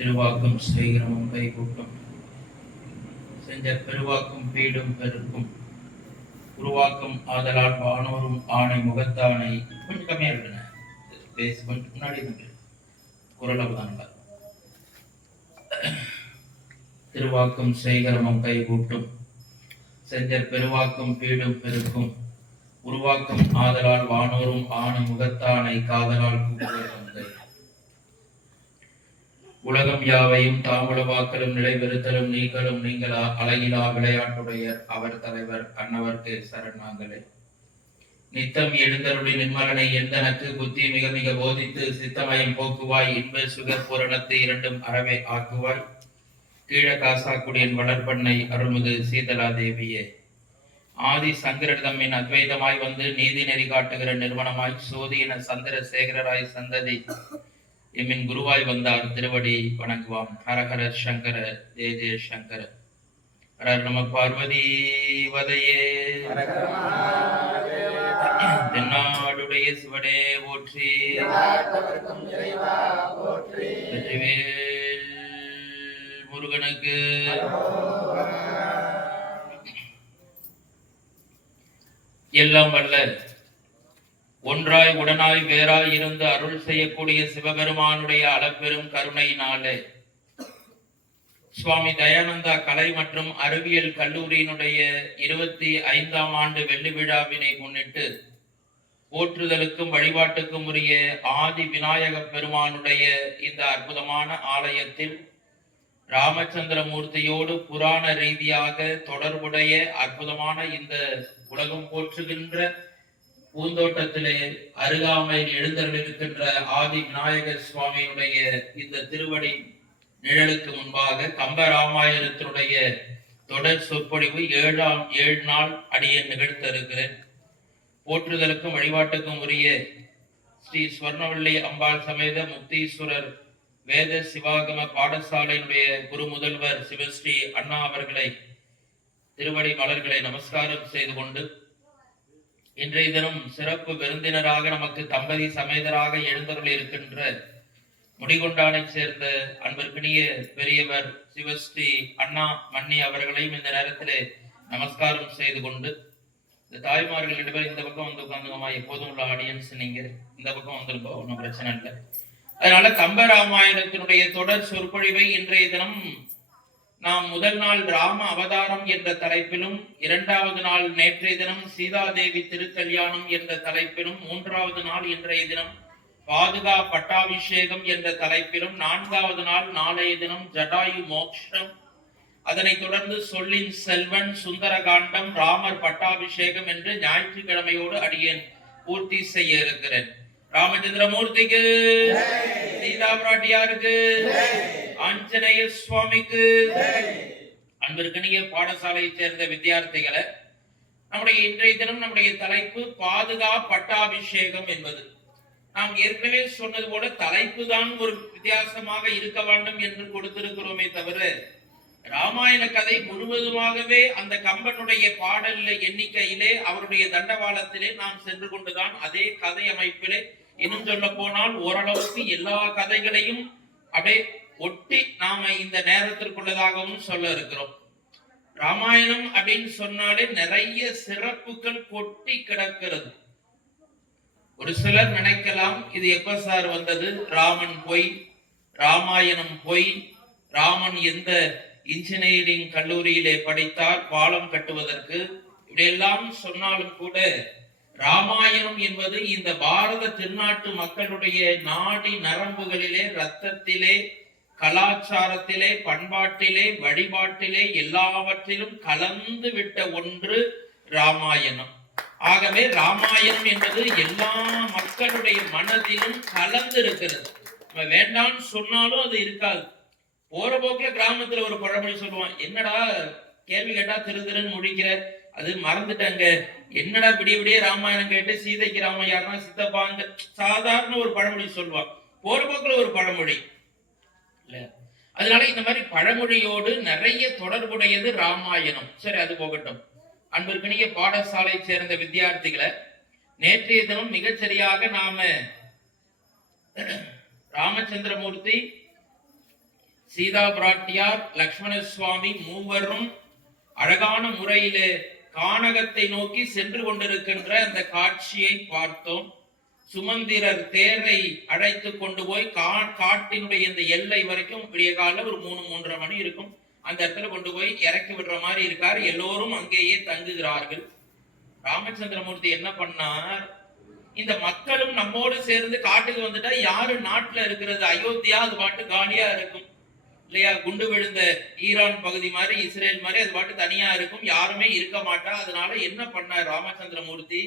திருவாக்கும் செய்கிறமும் கைகூட்டும் செஞ்ச பெருவாக்கும் பீடும் பெருக்கும் உருவாக்கும் ஆதலால் வானோரும் ஆணை முகத்தானை கொஞ்சம் கம்மியா இருக்குண்ணே பேசி கொஞ்சம் முன்னாடி குரல் அவதான திருவாக்கும் செய்கிறமும் கைகூட்டும் செஞ்ச பெருவாக்கும் பீடும் பெருக்கும் உருவாக்கும் ஆதலால் வானோரும் ஆணை முகத்தானை காதலால் கூப்பிடுகிற உலகம் யாவையும் தாமுளவாக்கலும் நிலைபெறுத்தலும் நீங்களும் நீங்களா அழகிலா விளையாட்டுடையர் அவர் தலைவர் அன்னவர்க்கு சரணாங்களே. நித்தம் எழுந்தருளி நிர்மலனை எந்தனக்கு புத்தி மிக மிக போதித்து சித்தமயம் போக்குவாய் இன்ப சுகர் பூரணத்தை இரண்டும் அறவே ஆக்குவாய். கீழ காசாக்குடியின் வளர்பண்ணை அருள்மிகு சீதலா தேவியே. ஆதி சங்கரதம்மின் அத்வைதமாய் வந்து நீதி நெறி காட்டுகிற நிறுவனமாய் சோதியின சந்திர சேகரராய் சந்ததி எம்மின் குருவாய் வந்தார் திருவடி வணங்குவாம். ஹரஹர சங்கர ஜெய ஜெய சங்கர. ஹரர் நம பார்வதி வதையே. தென்னாடுடைய சிவனே போற்றி. வெற்றிவேல் முருகனுக்கு. எல்லாம் வல்ல ஒன்றாய் உடனாய் வேறாய் இருந்து அருள் செய்யக்கூடிய சிவபெருமானுடைய அளப்பெரும் கருணையினாலே சுவாமி தயானந்தா கலை மற்றும் அறிவியல் கல்லூரியினுடைய 25ஆம் ஆண்டு வெள்ளி விழாவினை முன்னிட்டு போற்றுதலுக்கும் வழிபாட்டுக்கும் உரிய ஆதி விநாயக பெருமானுடைய இந்த அற்புதமான ஆலயத்தில் ராமச்சந்திரமூர்த்தியோடு புராண ரீதியாக தொடர்புடைய அற்புதமான இந்த உலகம் போற்றுகின்ற பூந்தோட்டத்திலே அருகாமையில் எழுந்தருளிருக்கின்ற ஆதி விநாயகர் சுவாமியுடைய இந்த திருவடி நிழலுக்கு முன்பாக கம்பராமாயணத்தினுடைய தொடர் சொற்பொழிவு 7 நாள் அடியை நிகழ்த்த இருக்கிறேன். போற்றுதலுக்கும் வழிபாட்டுக்கும் உரிய ஸ்ரீ ஸ்வர்ணவல்லி அம்பாள் சமேத முக்தீஸ்வரர் வேத சிவாகம பாடசாலையினுடைய குரு முதல்வர் சிவஸ்ரீ அண்ணா அவர்களை திருவடி மலர்களை நமஸ்காரம் செய்து கொண்டு இன்றைய தினம் சிறப்பு விருந்தினராக நமக்கு தம்பதி சமேதராக எழுந்தருளி இருக்கின்ற முடிகொண்டானை சேர்ந்த அன்பிற்கினிய பெரியவர் சிவஸ்ரீ அண்ணா மன்னி அவர்களையும் இந்த நேரத்தில் நமஸ்காரம் செய்து கொண்டு இந்த தாய்மார்கள் 2 பேர் இந்த பக்கம் வந்து உட்காந்துங்கம்மா, எப்போதும் உள்ள ஆடியன்ஸ் நீங்க இந்த பக்கம் வந்திருக்கோம், ஒன்றும் பிரச்சனை இல்லை. அதனால கம்பராமாயணத்தினுடைய தொடர் சொற்பொழிவை இன்றைய தினம் நாம் முதல் நாள் ராம அவதாரம் என்ற தலைப்பிலும், 2வது நாள் நேற்றைய தினம் சீதாதேவி திருக்கல்யாணம் என்ற தலைப்பிலும், 3வது நாள் இன்றைய தினம் பாதுகா பட்டாபிஷேகம் என்ற தலைப்பிலும், 4வது நாள் நாளைய தினம் ஜடாயு மோட்சம், அதனைத் தொடர்ந்து சொல்லின் செல்வன் சுந்தரகாண்டம் ராமர் பட்டாபிஷேகம் என்று ஞாயிற்றுக்கிழமையோடு அடியேன் பூர்த்தி செய்ய இருக்கிறேன். ராமச்சந்திரமூர்த்திக்கு, சீதா பிராட்டியாருக்கு, ஆஞ்சநேய சுவாமிக்கு. அன்பிற்கினிய பாடசாலையை சேர்ந்த வித்தியார்த்திகளை, நம்முடைய இன்றைய தினம் நம்முடைய தலைப்பு பாதுகா பட்டாபிஷேகம் என்பது. நாம் ஏற்கனவே சொன்னது போல தலைப்பு தான் ஒரு வித்தியாசமாக இருக்க வேண்டும் என்று கொடுத்திருக்கிறோமே தவிர ராமாயண கதை முழுவதுமாகவே அந்த கம்பனுடைய பாடல் எண்ணிக்கையிலே அவருடைய தண்டவாளத்திலே நாம் சென்று கொண்டுதான் அதே கதை அமைப்பிலே, இன்னும் சொல்ல போனால் ஓரளவுக்கு எல்லா கதைகளையும் அப்படியே ஒட்டி நாம இந்த நேரத்திற்குள்ளதாகவும் சொல்ல இருக்கிறோம். ராமாயணம் அப்படின்னு சொன்னாலே நிறைய சிறப்புகள் கொட்டி கிடக்கிறது. ஒரு சிலர் நினைக்கலாம், இது எப்ப சார் வந்தது, ராமன் பொய், ராமாயணம் பொய், ராமன் எந்த இன்ஜினியரிங் கல்லூரியிலே படித்தார் பாலம் கட்டுவதற்கு, இப்படியெல்லாம் சொன்னாலும் கூட ராமாயணம் என்பது இந்த பாரத திருநாட்டு மக்களுடைய நாடி நரம்புகளிலே, இரத்தத்திலே, கலாச்சாரத்திலே, பண்பாட்டிலே, வழிபாட்டிலே எல்லாவற்றிலும் கலந்து விட்ட ஒன்று ராமாயணம். ஆகவே ராமாயணம் என்பது எல்லா மக்களுடைய மனதிலும் கலந்து இருக்கிறது. நம்ம வேண்டாம்னு சொன்னாலும் அது இருக்காது. போற போக்குல கிராமத்துல ஒரு பழமொழி சொல்லுவான், என்னடா கேள்வி கேட்டா திருன்னு முடிக்கிற, அது மறந்துட்டாங்க, என்னடா விடிய ராமாயணம் கேட்டு சீதைக்கு ராமன் யாருன்னா சித்தப்பாங்க, சாதாரண ஒரு பழமொழி சொல்லுவான். போற போக்குல ஒரு பழமொழி இல்ல. அதனால இந்த மாதிரி பழமொழியோடு நிறைய தொடர்புடையது ராமாயணம். சரி, அது போகட்டும். அன்பிற்கினிய பாடசாலை சேர்ந்த வித்தியார்த்திகளை, நேற்றைய தினம் மிகச்சரியாக நாம ராமச்சந்திரமூர்த்தி சீதா பிராட்டியார், லக்ஷ்மண சுவாமி மூவரும் அழகான முறையிலே கானகத்தை நோக்கி சென்று கொண்டிருக்கின்ற அந்த காட்சியை பார்த்தோம். சுமந்திரர் தேரை அழைத்து கொண்டு போய் காட்டினுடைய இந்த எல்லை வரைக்கும் விடிய கால ஒரு 3-3:30 மணி இருக்கும். அந்த இடத்துல கொண்டு போய் இறக்கி விடுற மாதிரி இருக்கார். எல்லோரும் அங்கேயே தங்குகிறார்கள். ராமச்சந்திரமூர்த்தி என்ன பண்ணார், இந்த மக்களும் நம்மோடு சேர்ந்து காட்டுக்கு வந்துட்டா யாரு நாட்டுல இருக்கிறது? அயோத்தியா அது பாட்டு காலியா இருக்கும் இல்லையா? குண்டு விழுந்த ஈரான் பகுதி மாதிரி, இஸ்ரேல் மாதிரி அது பாட்டு தனியா இருக்கும், யாருமே இருக்க மாட்டா. அதனால என்ன பண்ணார் ராமச்சந்திரமூர்த்தி,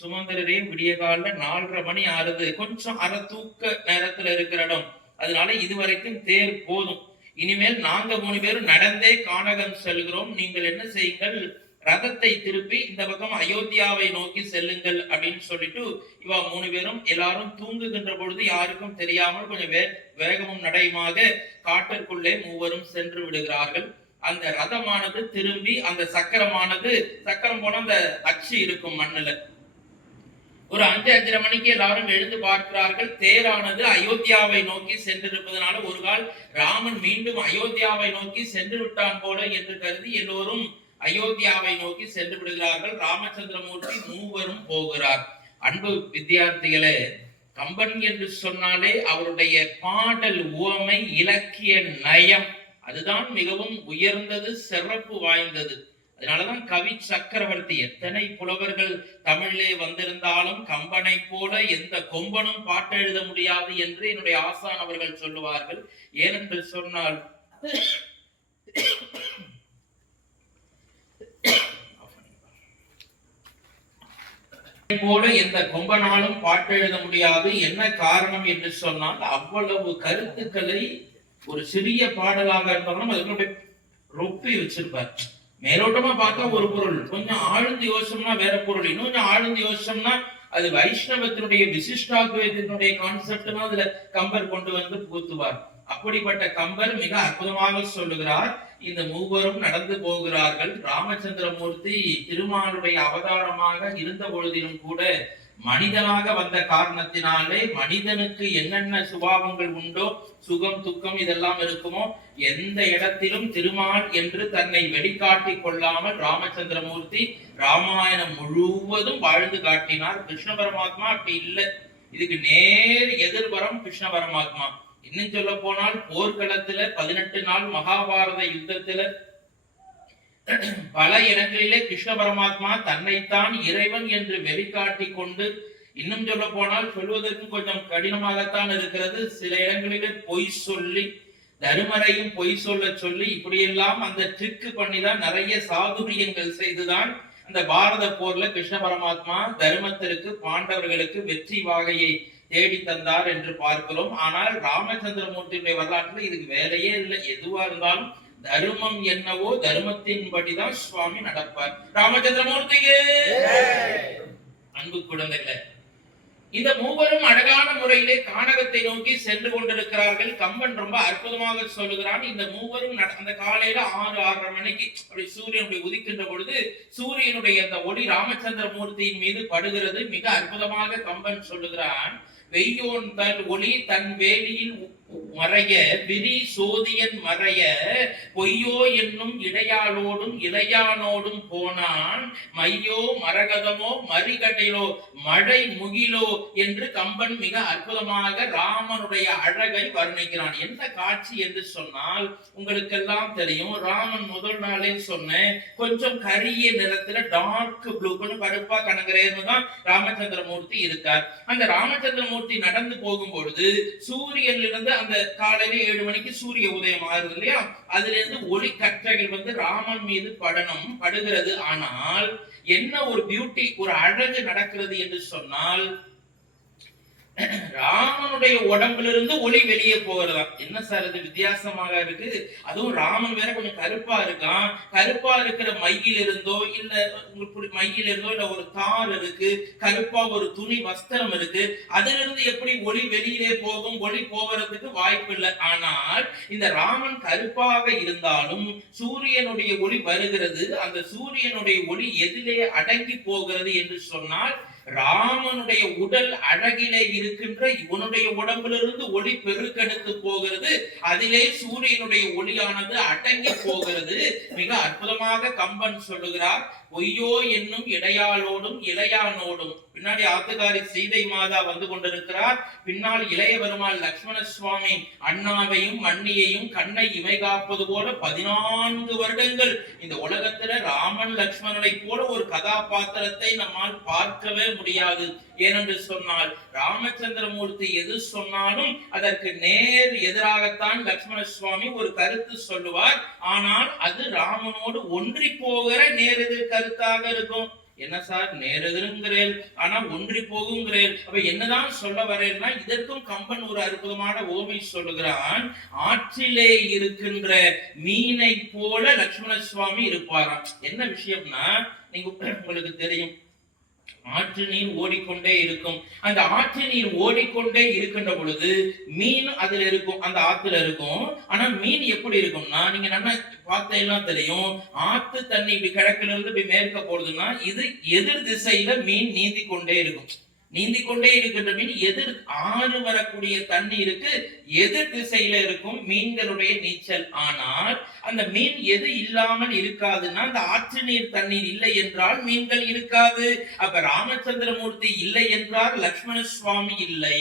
சுமந்திரரே விடிய கால 4:30 மணி ஆறுது, கொஞ்சம் அரை தூக்க நேரத்துல இருக்கிற இடம், அதனால இதுவரைக்கும் தேர் போதும், இனிமேல் நாங்க 3 பேரும் நடந்தே கானகம் செல்கிறோம், நீங்கள் என்ன செய்யுங்கள், ரதத்தை திருப்பி இந்த பக்கம் அயோத்தியாவை நோக்கி செல்லுங்கள் அப்படின்னு சொல்லிட்டு இவா 3 பேரும் எல்லாரும் தூங்குகின்ற பொழுது யாருக்கும் தெரியாமல் கொஞ்சம் வேகமும் நடையுமாக காட்டிற்குள்ளே மூவரும் சென்று விடுகிறார்கள். அந்த ரதமானது திரும்பி அந்த சக்கரம் போன அந்த அச்சு இருக்கும் மண்ணுல, ஒரு 5-5:30 மணிக்கு எல்லாரும் எழுந்து பார்க்கிறார்கள். தேரானது அயோத்தியாவை நோக்கி சென்றிருப்பதனால ஒரு கால் ராமன் மீண்டும் அயோத்தியாவை நோக்கி சென்று விட்டான் போல என்று கருதி எல்லோரும் அயோத்தியாவை நோக்கி சென்று விடுகிறார்கள். ராமச்சந்திரமூர்த்தி மூவரும் போகிறார். அன்பு வித்தியார்த்திகளே, கம்பன் என்று சொன்னாலே அவருடைய பாடல், உவமை, இலக்கிய நயம் அதுதான் மிகவும் உயர்ந்தது, சிறப்பு வாய்ந்தது. அதனாலதான் கவி சக்கரவர்த்தி, எத்தனை புலவர்கள் தமிழிலே வந்திருந்தாலும் கம்பனை போல எந்த கொம்பனும் பாட்டு எழுத முடியாது என்று என்னுடைய ஆசான் அவர்கள் சொல்லுவார்கள். ஏனென்று சொன்னால் போல எந்த கொம்பனாலும் பாட்டு எழுத முடியாது. என்ன காரணம் என்று சொன்னால் அவ்வளவு கருத்துக்களை ஒரு சிறிய பாடலாக இருந்தாலும் அதுக்கு ரொப்பி வச்சிருப்பார். மேலோட்டமா பார்த்தா ஒரு பொருள், கொஞ்சம் ஆழ்ந்து யோசிச்சோம்னா வேற பொருள், இன்னும் கொஞ்சம் ஆழ்ந்து யோசிச்சோம்னா அது வைஷ்ணவத்தினுடைய விசிஷ்டாத்வைத்தினுடைய கான்செப்ட்னா அதுல கம்பர் கொண்டு வந்து புகுத்துவார். அப்படிப்பட்ட கம்பர் மிக அற்புதமாக சொல்லுகிறார். இந்த மூவரும் நடந்து போகிறார்கள். ராமச்சந்திரமூர்த்தி திருமாலுடைய அவதாரமாக இருந்த பொழுதிலும் கூட மனிதனாக வந்த காரணத்தினாலே மனிதனுக்கு என்னென்ன சுபாவங்கள் உண்டோ, சுகம் துக்கம் இதெல்லாம் இருக்குமோ, எந்த இடத்திலும் திருமால் என்று தன்னை வெளிக்காட்டி கொள்ளாமல் ராமச்சந்திரமூர்த்தி ராமாயணம் முழுவதும் வாழ்ந்து காட்டினார். கிருஷ்ண பரமாத்மா அப்படி இல்லை, இதுக்கு நேர் எதிர்வரம் கிருஷ்ண பரமாத்மா. இன்னும் சொல்ல போனால் போர்க்களத்துல 18 நாள் மகாபாரத யுத்தத்துல பல இடங்களிலே கிருஷ்ண பரமாத்மா தன்னைத்தான் இறைவன் என்று வெளிக்காட்டி கொண்டு, இன்னும் சொல்ல போனால் சொல்வதற்கு கொஞ்சம் கடினமாகத்தான் இருக்கிறது, சில இடங்களிலே பொய் சொல்லி, தருமரையும் பொய் சொல்ல சொல்லி, இப்படியெல்லாம் அந்த ட்ரிக்கு பண்ணிதான் நிறைய சாதுரியங்கள் செய்துதான் அந்த பாரத போர்ல கிருஷ்ண பரமாத்மா தர்மத்திற்கு பாண்டவர்களுக்கு வெற்றி வாகையை தேடி தந்தார் என்று பார்க்கிறோம். ஆனால் ராமச்சந்திரமூர்த்தியுடைய வரலாற்றுல இதுக்கு வேலையே இல்லை. எதுவா இருந்தாலும் தர்மம் என்னவோ தர்மத்தின்படிதான் சுவாமி நடப்பார். ராமச்சந்திரமூர்த்தியே அன்பு குழந்தைகளே, இந்த மூவரும் அழகான முறையிலே கானகத்தை நோக்கி சென்று கொண்டிருக்கிறார்கள். கம்பன் ரொம்ப அற்புதமாக சொல்லுகிறான். இந்த மூவரும் அந்த காலையில 6-6:30 மணிக்கு அப்படி சூரியனுடைய உதிக்கின்ற பொழுது சூரியனுடைய அந்த ஒளி ராமச்சந்திரமூர்த்தியின் மீது படுகிறது. மிக அற்புதமாக கம்பன் சொல்லுகிறான், வெய்யோன் தன் ஒளி தன் வேலியில் மறைய விரி சோதியன் மறைய பொய்யோ என்னும் இடையாளோடும் இளையானோடும் போனான் மையோ மரகதமோ மறிகடையிலோ மழை முகிலோ என்று கம்பன் மிக அற்புதமாக ராமனுடைய அழகை வர்ணிக்கிறான். என்ன காட்சி என்று சொன்னால் உங்களுக்கெல்லாம் தெரியும். ராமன் முதல் நாளே சொன்னேன், கொஞ்சம் கரிய நிறத்துல டார்க் ப்ளூ, கொஞ்சம் கருப்பா கணக்கிறேன்னு தான் ராமச்சந்திரமூர்த்தி இருக்கார். அந்த ராமச்சந்திரமூர்த்தி நடந்து போகும் பொழுது சூரியனிலிருந்து அந்த காலையில 7 மணிக்கு சூரிய உதயம் ஆகுது இல்லையா, அதுல இருந்து ஒளி கற்றைகள் வந்து ராமன் மீது படுகிறது. ஆனால் என்ன ஒரு பியூட்டி, ஒரு அழகு நடக்கிறது என்று சொன்னால், ராமனுடைய உடம்பிலிருந்து ஒளி வெளியே போகிறதா. என்ன சார் இது வித்தியாசமாக இருக்கு, அதுவும் ராமன் வேற கொஞ்சம் கருப்பா இருக்கான். கருப்பா இருக்கிற மையில் இருந்தோ இல்ல மையில் இருந்தோ இல்ல ஒரு தார் இருக்கு, கருப்பா ஒரு துணி வஸ்திரம் இருக்கு, அதிலிருந்து எப்படி ஒளி வெளியிலே போகும்? ஒளி போகிறதுக்கு வாய்ப்பு இல்லை. ஆனால் இந்த ராமன் கருப்பாக இருந்தாலும் சூரியனுடைய ஒளி வருகிறது. அந்த சூரியனுடைய ஒளி எதிலே அடங்கி போகிறது என்று சொன்னால் ராமனுடைய உடல் அழகிலே இருக்கின்ற இவனுடைய உடம்பிலிருந்து ஒளி பெருக்கெடுத்து போகிறது, அதிலே சூரியனுடைய ஒளியானது அடங்கி போகிறது. மிக அற்புதமாக கம்பன் சொல்லுகிறார், பொய்யோ என்னும் இடையாளோடும் இளையானோடும். பின்னாடி ஆத்துக்காரி சீதை மாதா வந்து கொண்டிருக்கிறார், பின்னால் இளைய பெருமாள் லட்சுமண சுவாமி அண்ணாவையும் அண்ணியையும் கண்ணை இமை காப்பது போல 14 வருடங்கள் இந்த உலகத்துல ராமன் லட்சுமணனை போல ஒரு கதாபாத்திரத்தை நம்மால் பார்க்கவே முடியாது. ஏனென்று சொன்னால் ராமச்சந்திரமூர்த்தி எது சொன்னாலும் அதற்கு நேர் எதிராகத்தான் லட்சுமண சுவாமி ஒரு கருத்து சொல்லுவார். ஆனால் அது ராமனோடு ஒன்றி போகிற நேர் எதிர் கருத்தாக இருக்கும். என்ன சார் நேர் எதிர்ங்கிறேன் ஆனா ஒன்றி போகுங்கிறேன், அப்ப என்னதான் சொல்ல வரேன்னா இதற்கும் கம்பன் ஒரு அற்புதமான ஓமை சொல்லுகிறான். ஆற்றிலே இருக்கின்ற மீனை போல லட்சுமண சுவாமி இருப்பாராம். என்ன விஷயம்னா, நீங்க உங்களுக்கு தெரியும், ஆற்று நீர் ஓடிக்கொண்டே இருக்கும். அந்த ஆற்று நீர் ஓடிக்கொண்டே இருக்கின்ற பொழுது மீன் அதுல இருக்கும், அந்த ஆத்துல இருக்கும். ஆனா மீன் எப்படி இருக்கும்னா, நீங்க நல்லா பார்த்தெல்லாம் தெரியும், ஆத்து தண்ணி இப்படி கிழக்குல இருந்து இப்படி மேற்க போடுதுன்னா இது எதிர் திசையில மீன் நீந்தி கொண்டே இருக்கும். நீந்தி கொண்டே இருக்கின்ற மீன் எதிர் ஆறு வரக்கூடிய தண்ணீருக்கு எதிர் திசையில இருக்கும் மீன்களுடைய நீச்சல். ஆனால் அந்த மீன் எது இல்லாமல் இருக்காதுன்னா, அந்த ஆற்று நீர் தண்ணீர் இல்லை என்றால் மீன்கள் இருக்காது. அப்ப ராமச்சந்திரமூர்த்தி இல்லை என்றால் லட்சுமண சுவாமி இல்லை.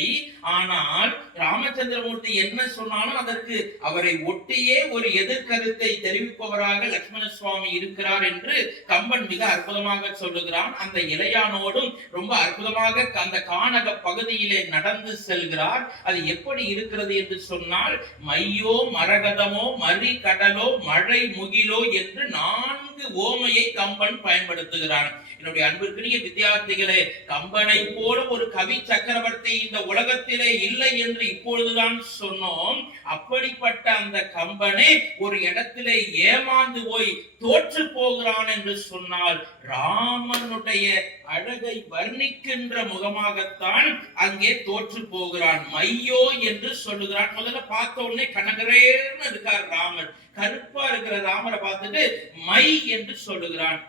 ஆனால் ராமச்சந்திரமூர்த்தி என்ன சொன்னாலும் அதற்கு அவரை ஒட்டியே ஒரு எதிர்கருத்தை தெரிவிப்பவராக லட்சுமண சுவாமி இருக்கிறார் என்று கம்பன் மிக அற்புதமாக சொல்லுகிறான். அந்த இளையானோடும் ரொம்ப அற்புதமாக அந்த கானக பகுதியிலே நடந்து செல்கிறார். அது எப்படி இருக்கிறது என்று சொன்னால், மையோ மரகதமோ மறி கடலோ மழை முகிலோ என்று 4 ஓமையை கம்பன் பயன்படுத்துகிறான். என்னுடைய அன்பிற்குரிய வித்தியார்த்திகளே, கம்பனை போல ஒரு கவி சக்கரவர்த்தி இந்த உலகத்திலே இல்லை என்று இப்பொழுதுதான் சொன்னோம். அப்படிப்பட்ட அந்த கம்பனே ஒரு இடத்திலே ஏமாந்து போய் தோற்று போகிறான் என்று சொன்னால், ராமனுடைய அழகை வர்ணிக்கின்ற முகமாகத்தான் அங்கே தோற்று போகிறான். மையோ என்று சொல்லுகிறான். முதல்ல பார்த்த உடனே கனகரேன்னு இருக்கார் ராமர், கருப்பா இருக்கிற ராமரை பார்த்துட்டு மை என்று சொல்லுகிறான்.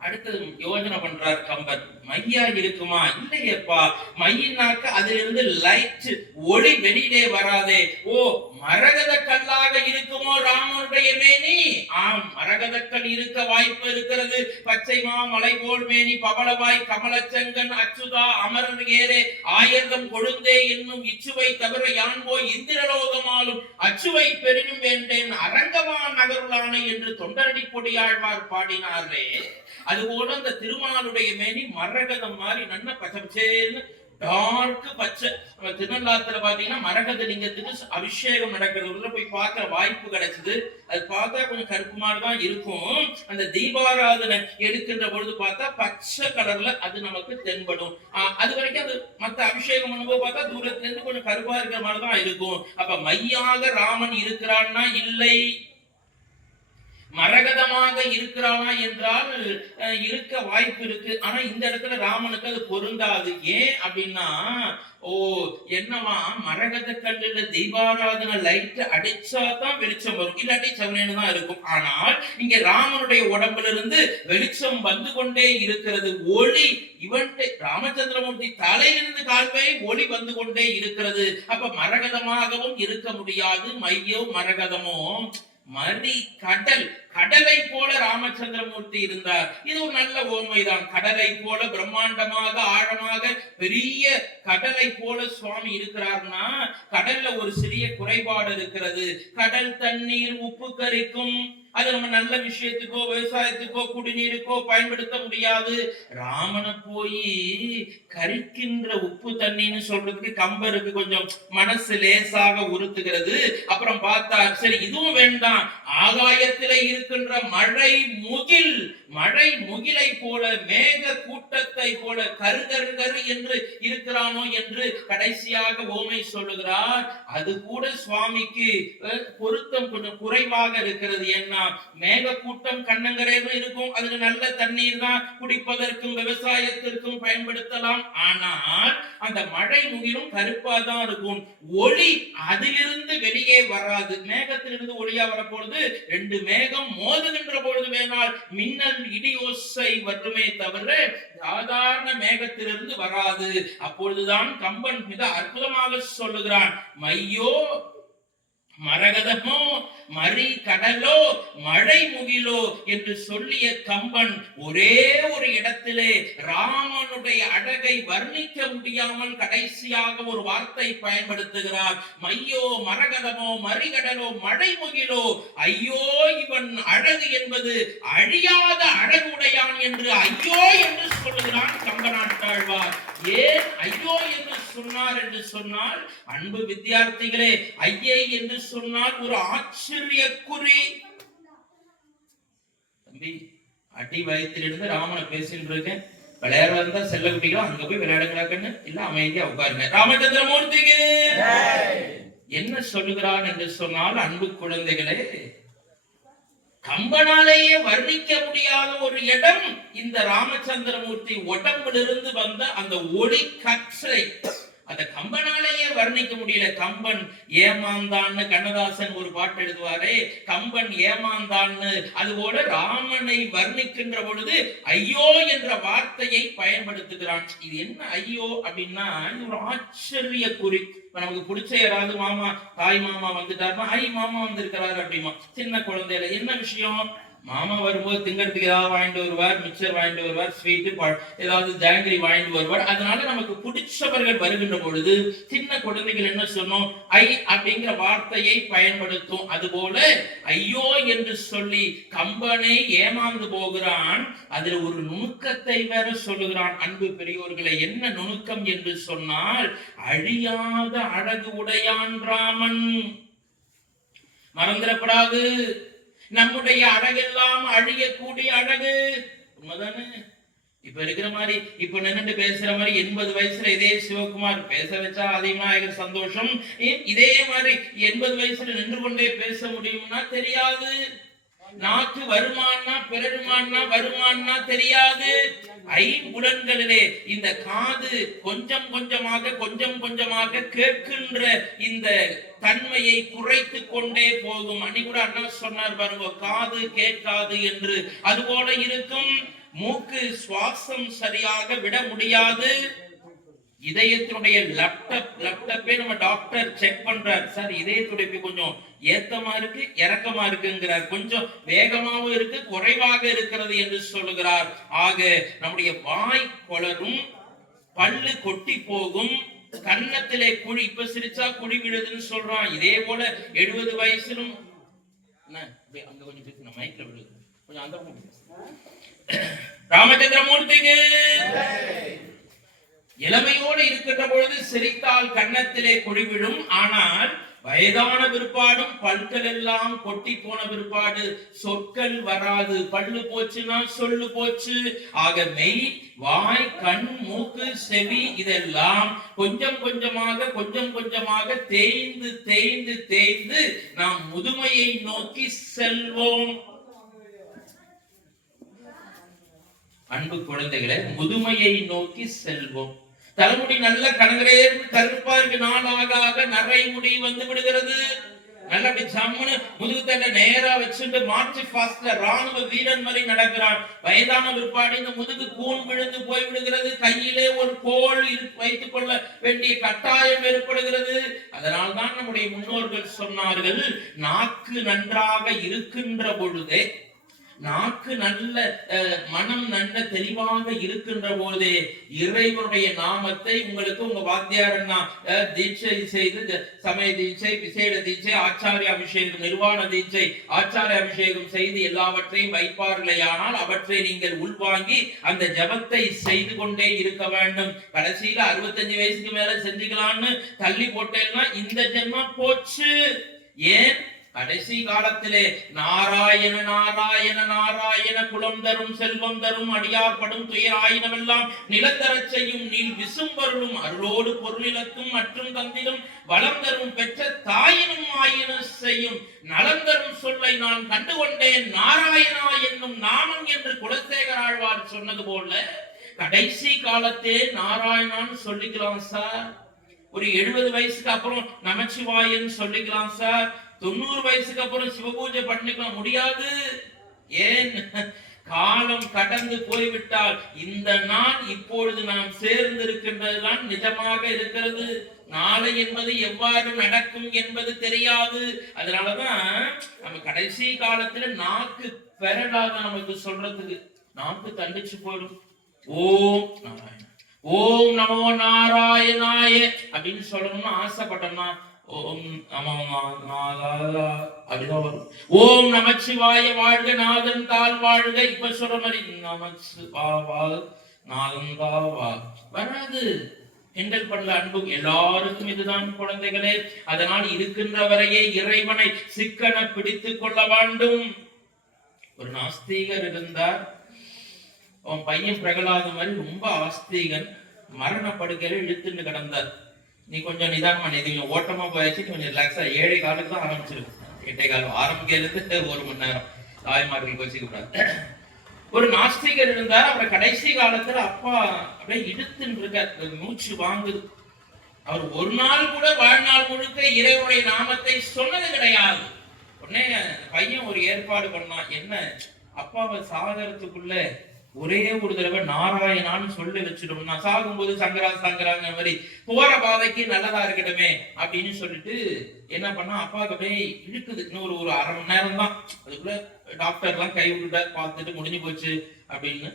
அடுத்தது யோஜனை பண்றார் கம்பர், மையா இருக்குமா? இல்லையப்பா, மையினாக்க அதிலிருந்து லைட் ஒளி வெளியிலே வராதே. ஓ, மரகத கல்லாக இருக்குமோ ராமனுடைய மேனி? ஆம், மரகத கல் இருக்க வாய்ப்பு இருக்கிறது. பச்சை மலை போல் மேனி, பவளவாய் கமலச்சங்கன் அச்சுதா அமரன் ஏரே ஆயர்தம் கொழுந்தே என்னும் இச்சுவை தவிர யான் போய் இந்திரலோகமாலும் அச்சுவை பெரினும் வேண்டேன் அரங்கமா நகருளானை என்று தொண்டரடி கொடியாழ்வார் பாடினாரே. அதுபோல அந்த திருமாலுடைய மேனி மரகதம் மாதிரி நல்ல பச்சைன்னு டார்க் பச்சை. நம்ம திருநள்ளாத்துல பாத்தீங்கன்னா மரகத லிங்கத்துக்கு அபிஷேகம் நடக்கிறது போய் பார்க்க வாய்ப்பு கிடைச்சது. அது பார்த்தா கொஞ்சம் கருப்பு மாதிரிதான் இருக்கும். அந்த தீபாராதனை எடுக்கின்ற பொழுது பார்த்தா பச்சை கலர்ல அது நமக்கு தென்படும். அது வரைக்கும் அது மத்த அபிஷேகம் பண்ணும்போது பார்த்தா தூரத்துல இருந்து கொஞ்சம் கருப்பா இருக்கிற மாதிரிதான் இருக்கும். அப்ப மையாக ராமன் இருக்கிறான்னா இல்லை, மரகதமாக இருக்கிறானா என்றால் இருக்க வாய்ப்பு இருக்கு. ஆனா இந்த இடத்துல ராமனுக்கு அது பொருந்தாது. ஏன் அப்படின்னா, ஓ என்னவா, மரகத கல்லுல தீபாராதனை லைட் அடிச்சாதான் வெளிச்சம் வரும், இல்லாட்டி சவனேன்னு தான் இருக்கும். ஆனால் இங்க ராமனுடைய உடம்புல இருந்து வெளிச்சம் வந்து கொண்டே இருக்கிறது. ஒளி ராமச்சந்திரமூர்த்தி தலையிலிருந்து கால்வை ஒளி வந்து கொண்டே இருக்கிறது. அப்ப மரகதமாகவும் இருக்க முடியாது. மையோ மரகதமோ மறி கடல், கடலை போல ராமச்சந்திரமூர்த்தி இருந்தார். இது ஒரு நல்ல ஓமைதான். கடலை போல பிரம்மாண்டமாக ஆழமாக பெரிய கடலை போல சுவாமி இருக்கிறார்னா, கடல்ல ஒரு சிறிய குறைபாடு இருக்கிறது. கடல் தண்ணீர் உப்பு கரிக்கும். அது நம்ம நல்ல விஷயத்துக்கோ விவசாயத்துக்கோ குடிநீருக்கோ பயன்படுத்த முடியாது. ராமனை போய் கரிக்கின்ற உப்பு தண்ணின்னு சொல்றதுக்கு கம்பருக்கு கொஞ்சம் மனசு லேசாக உறுத்துகிறது. அப்புறம் பார்த்தா சரி இதுவும் வேண்டாம், ஆகாயத்தில இருக்கின்ற மழை முகில், மழை முகிலை போல மேக கூட்டத்தை போல கரு என்று இருக்கிறானோ என்று கடைசியாக ஓமை சொல்லுகிறார். அது கூட சுவாமிக்கு பொருத்தம் கொஞ்சம் குறைவாக இருக்கிறது. ஏன்னா சொன்னா மேக கூட்டம் கண்ணங்கரையிலும் இருக்கும், அதுக்கு நல்ல தண்ணீர் தான் குடிப்பதற்கும் விவசாயத்திற்கும் பயன்படுத்தலாம். ஆனால் அந்த மழை முகிலும் கருப்பா தான் இருக்கும், ஒளி அதிலிருந்து வெளியே வராது. மேகத்திலிருந்து ஒளியா வரப்பொழுது ரெண்டு மேகம் மோதுகின்ற பொழுது வேணால் மின்னல் இடியோசை வருமே தவிர சாதாரண மேகத்திலிருந்து வராது. அப்பொழுதுதான் கம்பன் மிக அற்புதமாக சொல்லுகிறான், மையோ மரகதமோ மறி கடலோ மழை முகிலோ என்று சொல்லிய கம்பன் ஒரே ஒரு இடத்திலே ராமனுடைய அழகை வர்ணிக்க முடியாமல் கடைசியாக ஒரு வார்த்தை பயன்படுத்துகிறார். மையோ மரகதமோ மறிகடலோ மழை முகிலோ, ஐயோ இவன் அழகு என்பது அழியாத அழகுடையான் என்று ஐயோ என்று சொல்லுகிறான் கம்பநாட்டாழ்வார். ஏன் ஐயோ என்று சொன்னார் என்று சொன்னால், அன்பு வித்தியார்த்திகளே, ஐயை என்று சொன்னால் ஒரு ஆச்சரிய குறி. தம்பி, அடி வயத்திலிருந்து ராமனை பேசிட்டு இருக்கேன், விளையாட இருந்தா செல்ல குட்டிகளா அங்க போய் விளையாடுகிறாங்கன்னு இல்ல, அமைதியா உட்காருங்க. ராமச்சந்திரமூர்த்திக்கு என்ன சொல்லுகிறான் என்று சொன்னால், அன்பு குழந்தைகளே, கம்பனாலேயே வர்ணிக்க முடியாத ஒரு இடம் இந்த ராமச்சந்திரமூர்த்தி உடம்பிலிருந்து வந்த அந்த ஒளி கற்றை. அந்த கம்பனாலேயே வர்ணிக்க முடியல. கம்பன் ஏமாந்தான்னு கண்ணதாசன் ஒரு பாட்டு எழுதுவாரே, கம்பன் ஏமாந்தான்னு. அதுபோல ராமனை வர்ணிக்கின்ற பொழுது ஐயோ என்ற வார்த்தையை பயன்படுத்துகிறான். இது என்ன ஐயோ அப்படின்னா, இது ஒரு ஆச்சரிய குறி. நமக்கு பிடிச்ச யாராவது மாமா, தாய் மாமா வந்துட்டாருன்னா ஐ மாமா வந்திருக்கிறாரு அப்படிமா. சின்ன குழந்தையில என்ன விஷயம், மாமா வரும்போது திங்கிறதுக்கு ஏதாவது வாங்கிட்டு வருவார், மிக்சர் வாங்கிட்டு வருவார், ஸ்வீட்டு ஏதாவது ஜாங்கிரி வாங்கிட்டு வருவார். அதனால நமக்கு பிடிச்சவர்கள் வருகின்ற பொழுது சின்ன குழந்தைகள் என்ன சொன்னோம், ஐ அப்படிங்கிற வார்த்தையை பயன்படுத்தும். அதுபோல ஐயோ என்று சொல்லி கம்பனே ஏமாந்து போகிறான். அதுல ஒரு நுணுக்கத்தை வேற சொல்லுகிறான். அன்பு பெரியோர்களை, என்ன நுணுக்கம் என்று சொன்னால், அழியாத அழகு உடையான் ராமன். மறந்துடப்படாது, நம்முடைய அழகெல்லாம் அழியக்கூடிய அழகு. உண்மைதானே? இப்ப இருக்கிற மாதிரி, இப்ப நின்னுட்டு பேசுற மாதிரி 80 வயசுல இதே சிவகுமார் பேச வச்சா அதிகமாக சந்தோஷம். இதே மாதிரி 80 வயசுல நின்று கொண்டே பேச முடியும்னா தெரியாது. நாக்கு வருமானா பிறருமானா வருமானா தெரியாது. ஐம்புலன்களிலே இந்த காது கொஞ்சம் கொஞ்சமாக கேட்கின்ற இந்த தன்மையை குறைத்து கொண்டே போகும். அன்னைக்கு கூட அண்ணா சொன்னார் பாருங்க, காது கேட்காது என்று. அதுபோல இருக்கும். மூக்கு சுவாசம் சரியாக விட முடியாது. இதயத்தினுடைய லேப்டாப்பே நம்ம டாக்டர் செக் பண்றார், சார் இதய துடிப்பு கொஞ்சம் ஏத்தமா இருக்கு இறக்கமா இருக்குங்கிறார், கொஞ்சம் வேகமாவும் இருக்கு குறைவாக இருக்கிறது என்று சொல்லுகிறார். ஆக நம்முடைய வாய் கொளரும், பல்லு கொட்டி போகும், கன்னத்திலே குழி, இப்ப சிரிச்சா குழி விழுதுன்னு சொல்றான். இதே போல 70 வயசிலும் அங்க கொஞ்சம் பேசுங்க, மைக்ல விழுது கொஞ்சம் அந்த ராமச்சந்திரமூர்த்திக்கு இளமையோடு இருக்கின்ற பொழுது சிரித்தால் கன்னத்திலே குழி விழும். ஆனால் வயதான பிற்பாடும் பல்கள் எல்லாம் கொட்டி போன பிற்பாடு சொற்கள் வராது. பல்லு போச்சுன்னா சொல்லு போச்சு. ஆக மெய், வாய், கண், மூக்கு, செவி இதெல்லாம் கொஞ்சம் கொஞ்சமாக தேய்ந்து தேய்ந்து தேய்ந்து நாம் முதுமையை நோக்கி செல்வோம். அன்பு குழந்தைகளை, முதுமையை நோக்கி செல்வோம். தலைமுடி நல்ல கனகரேன்னு கருப்பா இருக்கு, நாளாக நரை முடி வந்து விடுகிறது. நல்ல ஜம்முன்னு முதுகு தண்டை நேரா வச்சுட்டு மார்ச் பாஸ்ட்ல ராணுவ வீரன் மாதிரி நடக்கிறான். வயதான பிற்பாடு இந்த முதுகு கூன் விழுந்து போய் விடுகிறது. கையிலே ஒரு கோல் வைத்துக் கொள்ள வேண்டிய கட்டாயம் ஏற்படுகிறது. அதனால்தான் நம்முடைய முன்னோர்கள் சொன்னார்கள், நாக்கு நன்றாக இருக்கின்ற பொழுதே, நாக்கு நல்ல மனம் நல்ல தெளிவாக இருக்கின்ற போதே இறைவனுடைய நாமத்தை உங்களுக்கு உங்க வாத்தியாரன்னா தீட்சை செய்து, சமய தீட்சை, விசேட தீட்சை, ஆச்சாரிய அபிஷேகம், நிர்வாண தீட்சை, ஆச்சாரிய அபிஷேகம் செய்து எல்லாவற்றையும் வைப்பார்களேயானால் அவற்றை நீங்கள் உள்வாங்கி அந்த ஜபத்தை செய்து கொண்டே இருக்க வேண்டும். கடைசியில 65 வயசுக்கு மேல செஞ்சுக்கலான்னு தள்ளி போட்டேன்னா இந்த ஜென்மம் போச்சு. ஏன்? கடைசி காலத்திலே நாராயண நாராயண நாராயண குலம் தரும் செல்வம் தரும் அடியார்படும் துயராயினவெல்லாம் நிலத்தரச் செய்யும் நீல் விசும்பொருளும் அருளோடு பொருளிலக்கும் மற்றும் தந்திலும் வளம் தரும் பெற்ற தாயினும் ஆயின செய்யும் நலம் தரும் சொல்லை நான் கண்டுகொண்டேன் நாராயணா என்னும் நாமம் என்று குலசேகர ஆழ்வார் சொன்னது போல கடைசி காலத்தே நாராயணான்னு சொல்லிக்கலாம் சார். ஒரு 70 வயசுக்கு அப்புறம் நமச்சிவாயன்னு சொல்லிக்கலாம் சார். 90 வயசுக்கு அப்புறம் சிவபூஜை பண்ணிக்கலாம் முடியாது. ஏன்? காலம் கடந்து போய்விட்டால் இந்த நாள் இப்பொழுது நாம் சேர்ந்திருக்கின்றதுதான் நிஜமாக இருக்கிறது. நாளை என்பது எவ்வாறு நடக்கும் என்பது தெரியாது. அதனாலதான் நம்ம கடைசி காலத்துல நாக்கு பெறலாத நமக்கு சொல்றதுக்கு நாக்கு தண்டிச்சு போயிடும். ஓம் நாராயண ஓம் நமோ நாராயணாய அப்படின்னு சொல்லணும்னு ஆசைப்பட்டோம்னா ஓம் நமோ அப்படிதான் வரும். ஓம் நமச்சிவாய வாழ்க நாதன் தாழ் வாழ்க இப்ப சொல்ற மாதிரி நாதன் வராது. கிண்டல் பண்ணல அன்பு எல்லாருக்கும் இதுதான் குழந்தைகளே. அதனால் இருக்கின்ற வரையே இறைவனை சிக்கன பிடித்துக் கொள்ள வேண்டும். ஒரு நாஸ்திகர் இருந்தார். அவன் பையன் பிரகலாத மாதிரி ரொம்ப ஆஸ்திகன். மரண படுக்கையில இழுத்துன்னு கிடந்தார். நீ கொஞ்சம் நிதானமா நீங்க ஓட்டமா போயாச்சு, கொஞ்சம் ரிலாக்ஸா 7 காலுக்கு தான் ஆரம்பிச்சிருக்கும். 8 காலம் ஆரம்பிக்கிறது 1 மணி நேரம். தாய்மார்கள் வச்சுக்க கூடாது. ஒரு நாஸ்திகர் இருந்தார். அப்புறம் கடைசி காலத்துல அப்பா அப்படியே இழுத்துன்னு இருக்கார், மூச்சு வாங்குது. அவர் ஒரு நாள் கூட வாழ்நாள் முழுக்க இறைவனுடைய நாமத்தை சொன்னது கிடையாது. உடனே பையன் ஒரு ஏற்பாடு பண்ணான். என்ன, அப்பாவை சாகரத்துக்குள்ள ஒரே ஒரு தடவை நாராயணான்னு சொல்லி வச்சிடும்னா சாகும்போது சங்கரா சங்கராங்க மாதிரி போற பாதைக்கு நல்லதா இருக்கட்டுமே அப்படின்னு சொல்லிட்டு என்ன பண்ணா, அப்பாவுக்கு அப்படியே இழுக்குது. இன்னும் ஒரு 1/2 மணி நேரம் தான். அதுக்குள்ள டாக்டர் எல்லாம் கை விட்டுட்ட, பார்த்துட்டு முடிஞ்சு போச்சு அப்படின்னு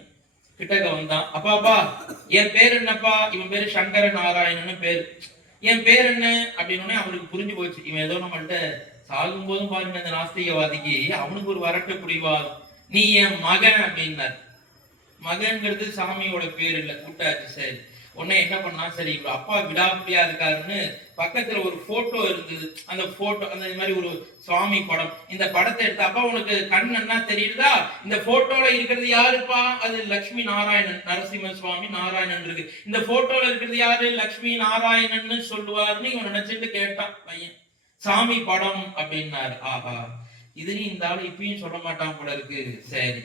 கிட்டக்க வந்தான். அப்பா என் பேர் என்னப்பா? இவன் பேரு சங்கர நாராயணன்னு பேரு. என் பேர் என்ன அப்படின்னு அவருக்கு புரிஞ்சு போச்சு. இவன் ஏதோ நம்மள்ட்ட சாகும் போதும் பாருங்க, இந்த நாஸ்திகவாதிக்கு அவனுக்கு ஒரு வரட்டு புரிவாதம். நீ என் மகன் அப்படின்னார். மகன்கிறது சாமியோட பேர் இல்ல, கூட்டாச்சு. சரி, உடனே என்ன பண்ணா, சரி இவரு அப்பா விடாப்பிடியா இருக்காருன்னு பக்கத்துல ஒரு போட்டோ இருந்தது. அந்த போட்டோ அந்த மாதிரி ஒரு சுவாமி படம். இந்த படத்தை எடுத்து, அப்பா உனக்கு கண் என்ன தெரியுதா? இந்த போட்டோல இருக்கிறது யாருப்பா? அது லட்சுமி நாராயணன், நரசிம்ம சுவாமி நாராயணன் இருக்கு. இந்த போட்டோல இருக்கிறது யாரு? லட்சுமி நாராயணன்னு சொல்லுவாருன்னு இவன் நினைச்சிட்டு கேட்டான் பையன். சாமி படம் அப்படின்னாரு. ஆஹா, இது நீ இந்த ஆளு இப்பயும் சொல்ல மாட்டான் போல இருக்கு. சரி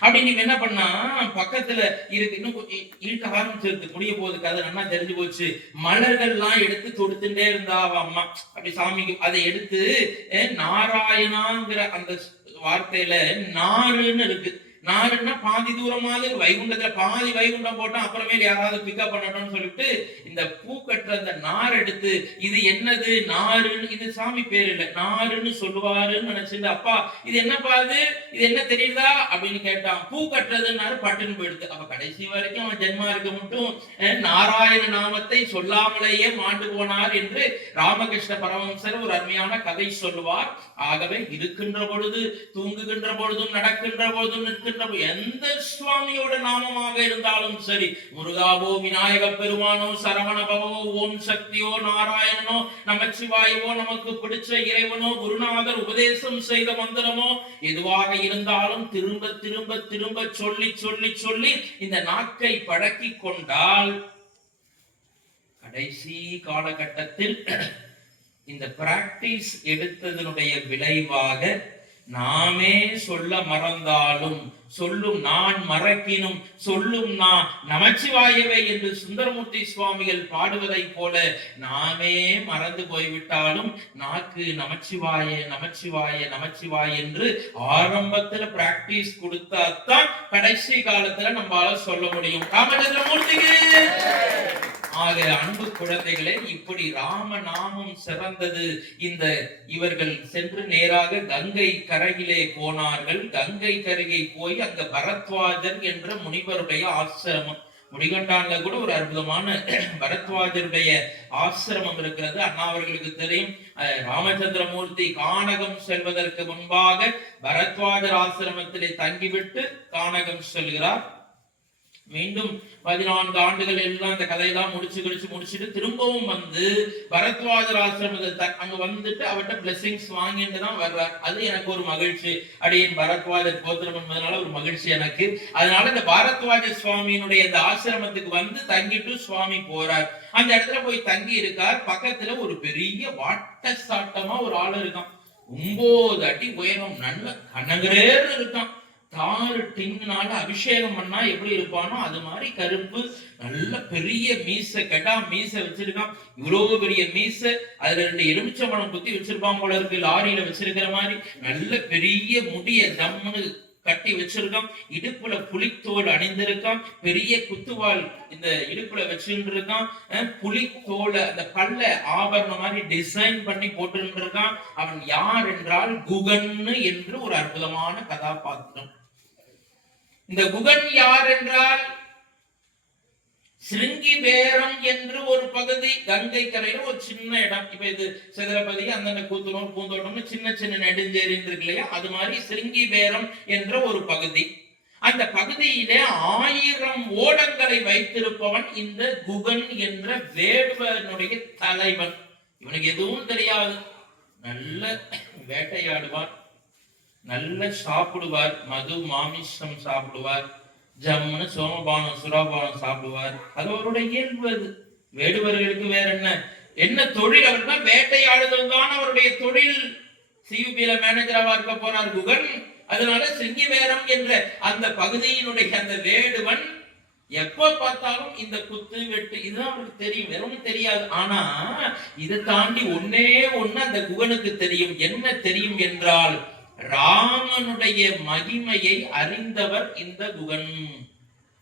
அப்படி நீங்க என்ன பண்ணா, பக்கத்துல இருக்கு இன்னும் இருக்க ஆரம்பிச்சிருக்கு, முடிய போகுது கதை நல்லா தெரிஞ்சு போச்சு. மலர்கள் எல்லாம் எடுத்து தொடுத்துட்டே இருந்தா அம்மா. அப்படி சாமிக்கு அதை எடுத்து நாராயணாங்கிற அந்த வார்த்தையில நாருன்னு இருக்கு. நாருன்னா பாதி தூரமாவது வைகுண்டத்துல பாதி வைகுண்டம் போட்டா அப்புறமேல யாராவது பிக்கப் பண்ணணும்னு சொல்லிட்டு இந்த பூ கட்டுற அந்த நார் எடுத்து, இது என்னது நாருன்னு, இது சாமி பேர் இல்ல, நாருன்னு சொல்லுவாருன்னு நினைச்சிட்டு, அப்பா இது என்னப்பா இது என்ன தெரியுதா அப்படின்னு கேட்டான். பூ கட்டுறதுன்னாரு, பட்டுன்னு போயிடுது. அப்ப கடைசி வரைக்கும் அவன் ஜென்மா இருக்க மட்டும் நாராயண நாமத்தை சொல்லாமலேயே மாண்டு போனார் என்று ராமகிருஷ்ண பரமஹம்சர் ஒரு அருமையான கதை சொல்லுவார். ஆகவே இருக்கின்ற பொழுது, தூங்குகின்ற பொழுதும், நடக்கின்ற பொழுதும், எந்த சுவாமியோட நாமமாக இருந்தாலும் சரி, முருகாவோ, விநாயக பெருமானோ, சரவணபவோ, ஓம் சக்தியோ, நாராயணனோ, நமச்சிவாயவோ, நமக்கு பிடிச்ச இறைவனோ, குருநாதர் உபதேசம் செய்த மந்திரமோ எதுவாக இருந்தாலும் திரும்ப திரும்ப திரும்ப சொல்லி சொல்லி சொல்லி இந்த நாக்கை பழக்கி கொண்டால் கடைசி காலகட்டத்தில் இந்த பிராக்டிஸ் எடுத்ததனுடைய விளைவாக நாமே சொல்ல மறந்தாலும் சொல்லும் நான் மறக்கினும் சொல்லும் நான் நமச்சிவாயவே என்று சுந்தரமூர்த்தி சுவாமிகள் பாடுவதை போல நாமே மறந்து போய்விட்டாலும் நாக்கு நமச்சிவாய நமச்சிவாய நமச்சிவாய என்று ஆரம்பத்துல பிராக்டிஸ் கொடுத்தாத்தான் கடைசி காலத்துல நம்மளால சொல்ல முடியும். ராமச்சந்திரமூர்த்திக்கு. ஆக அன்பு குழந்தைகளே, இப்படி ராம நாமம் சிறந்தது. இந்த இவர்கள் சென்று நேராக கங்கை கரையிலே போனார்கள். கங்கை கரையை போய் அங்க பரத்வாஜர் என்ற முனிவருடைய ஆசிரமம், முடிகண்டான்ல கூட ஒரு அற்புதமான பரத்வாஜருடைய ஆசிரமம் இருக்கிறது. அண்ணா அவர்களுக்கு தெரியும். ராமச்சந்திரமூர்த்தி கானகம் செல்வதற்கு முன்பாக பரத்வாஜர் ஆசிரமத்திலே தங்கிவிட்டு கானகம் செல்கிறார். மீண்டும் 14 ஆண்டுகள் எல்லாம் அந்த கதையெல்லாம் முடிச்சுட்டு திரும்பவும் வந்து பரத்வாஜர் ஆசிரமத்தை அங்க வந்துட்டு அவர்கிட்ட பிளெஸிங்ஸ் வாங்கிட்டு தான் வர்றார். அது எனக்கு ஒரு மகிழ்ச்சி. அடியின் பரத்வாஜர் கோத்திரம் என்பதனால ஒரு மகிழ்ச்சி எனக்கு. அதனால இந்த பாரத்வாஜ சுவாமியினுடைய இந்த ஆசிரமத்துக்கு வந்து தங்கிட்டு சுவாமி போறார். அந்த இடத்துல போய் தங்கி இருக்கார். பக்கத்துல ஒரு பெரிய வாட்ட சாட்டமா ஒரு ஆள் இருக்கான். 9 அடி உயரம், நல்ல கனகரேன்னு இருக்கான். தாறு டின்னால அபிஷேகம் பண்ணா எப்படி இருப்பானோ அது மாதிரி கருப்பு, நல்ல பெரிய மீசை, கெடா மீசை வச்சிருக்கான். இவ்வளவு பெரிய மீசை, அதுல 2 எலுமிச்சம்பழம் குத்தி வச்சிருப்பான் போல இருக்கு, லாரியில வச்சிருக்கிற மாதிரி. நல்ல பெரிய முடிய தம்முன்னு கட்டி வச்சிருக்கான். இடுப்புல புலித்தோல் அணிந்திருக்கான். பெரிய குத்துவாள் இந்த இடுப்புல வச்சுட்டு இருக்கான். புலித்தோல அந்த பல்ல ஆபரணம் மாதிரி டிசைன் பண்ணி போட்டு இருக்கான். அவன் யார் என்றால் குகன் என்று ஒரு அற்புதமான கதாபாத்திரம். இந்த குகன் யார் என்றால் சிருங்கிபேரம் என்று ஒரு பகுதி, கங்கை கரையில ஒரு சின்ன இடம். இப்ப இது சிதறபதி, அந்த கூத்துனூர், பூந்தோட்டம்னு சின்ன சின்ன நெடுஞ்சேரி இருக்கு இல்லையா, அது மாதிரி சிருங்கிபேரம் என்ற ஒரு பகுதி. அந்த பகுதியிலே 1000 ஓடங்களை வைத்திருப்பவன் இந்த குகன் என்ற வேடுவனுடைய தலைவன். இவனுக்கு எதுவும் தெரியாது. நல்ல வேட்டையாடுவார், நல்ல சாப்பிடுவார், மது மாமிசம் சாப்பிடுவார், ஜம்முன்னு சோமபானம் சுராபானம் சாப்பிடுவார். அது அவருடைய இயல்பு. அது வேடுவர்களுக்கு வேற என்ன தொழில்? அவர்னா வேட்டையாடுதல் தான் அவருடைய தொழில். சியூபியில மேனேஜராவா இருக்க போறார் குகன். அதனால சிங்கிவேரம் என்ற அந்த பகுதியினுடைய அந்த வேடுவன் எப்ப பார்த்தாலும் இந்த குத்து வெட்டு இதுதான் அவருக்கு தெரியும், வேற ஒன்றும் தெரியாது. ஆனா இதை தாண்டி ஒன்னே ஒண்ணு அந்த குகனுக்கு தெரியும். என்ன தெரியும் என்றால், ராமனுடைய மகிமையை அறிந்தவர் இந்த குகன்.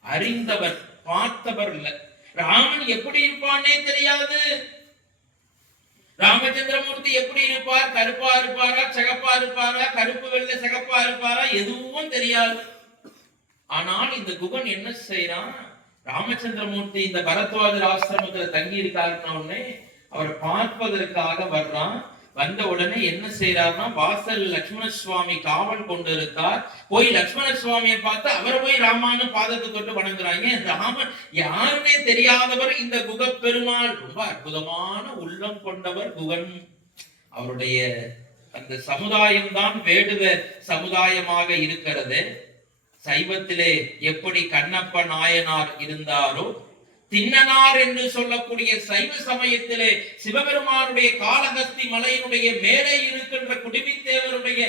அறிந்தவர், பார்த்தவர் இல்ல. ராமன் எப்படி இருப்பானே தெரியாது. ராமச்சந்திரமூர்த்தி எப்படி இருப்பார், கருப்பா இருப்பாரா, சிகப்பா இருப்பாரா, கருப்பு வெள்ளை சிகப்பா இருப்பாரா, எதுவும் தெரியாது. ஆனால் இந்த குகன் என்ன செய்யறான், ராமச்சந்திரமூர்த்தி இந்த பரத்வாஜர் ஆசிரமத்துல தங்கி இருக்காருன்னு அவர் பார்ப்பதற்காக வர்றான். வந்த உடனே என்ன செய்யறாருன்னா, வாசல் லட்சுமண சுவாமி காவல் கொண்டு இருக்கார். போய் லட்சுமண சுவாமியை பார்த்து அவரை போய் ராமானு பாதத்தை தொட்டு வணங்குறாங்க. ராமன் யாருமே தெரியாதவர் இந்த குக பெருமாள். ரொம்ப அற்புதமான உள்ளம் கொண்டவர் குகன். அவருடைய அந்த சமுதாயம் தான் வேடுவ சமுதாயமாக இருக்கிறது. சைவத்திலே எப்படி கண்ணப்ப நாயனார் இருந்தாரோ, திண்ணனார் என்று சொல்லக்கூடிய சைவ சமயத்திலே சிவபெருமானுடைய காளஹஸ்தி மலையினுடைய மேலே இருக்கின்ற குடிமித்தேவருடைய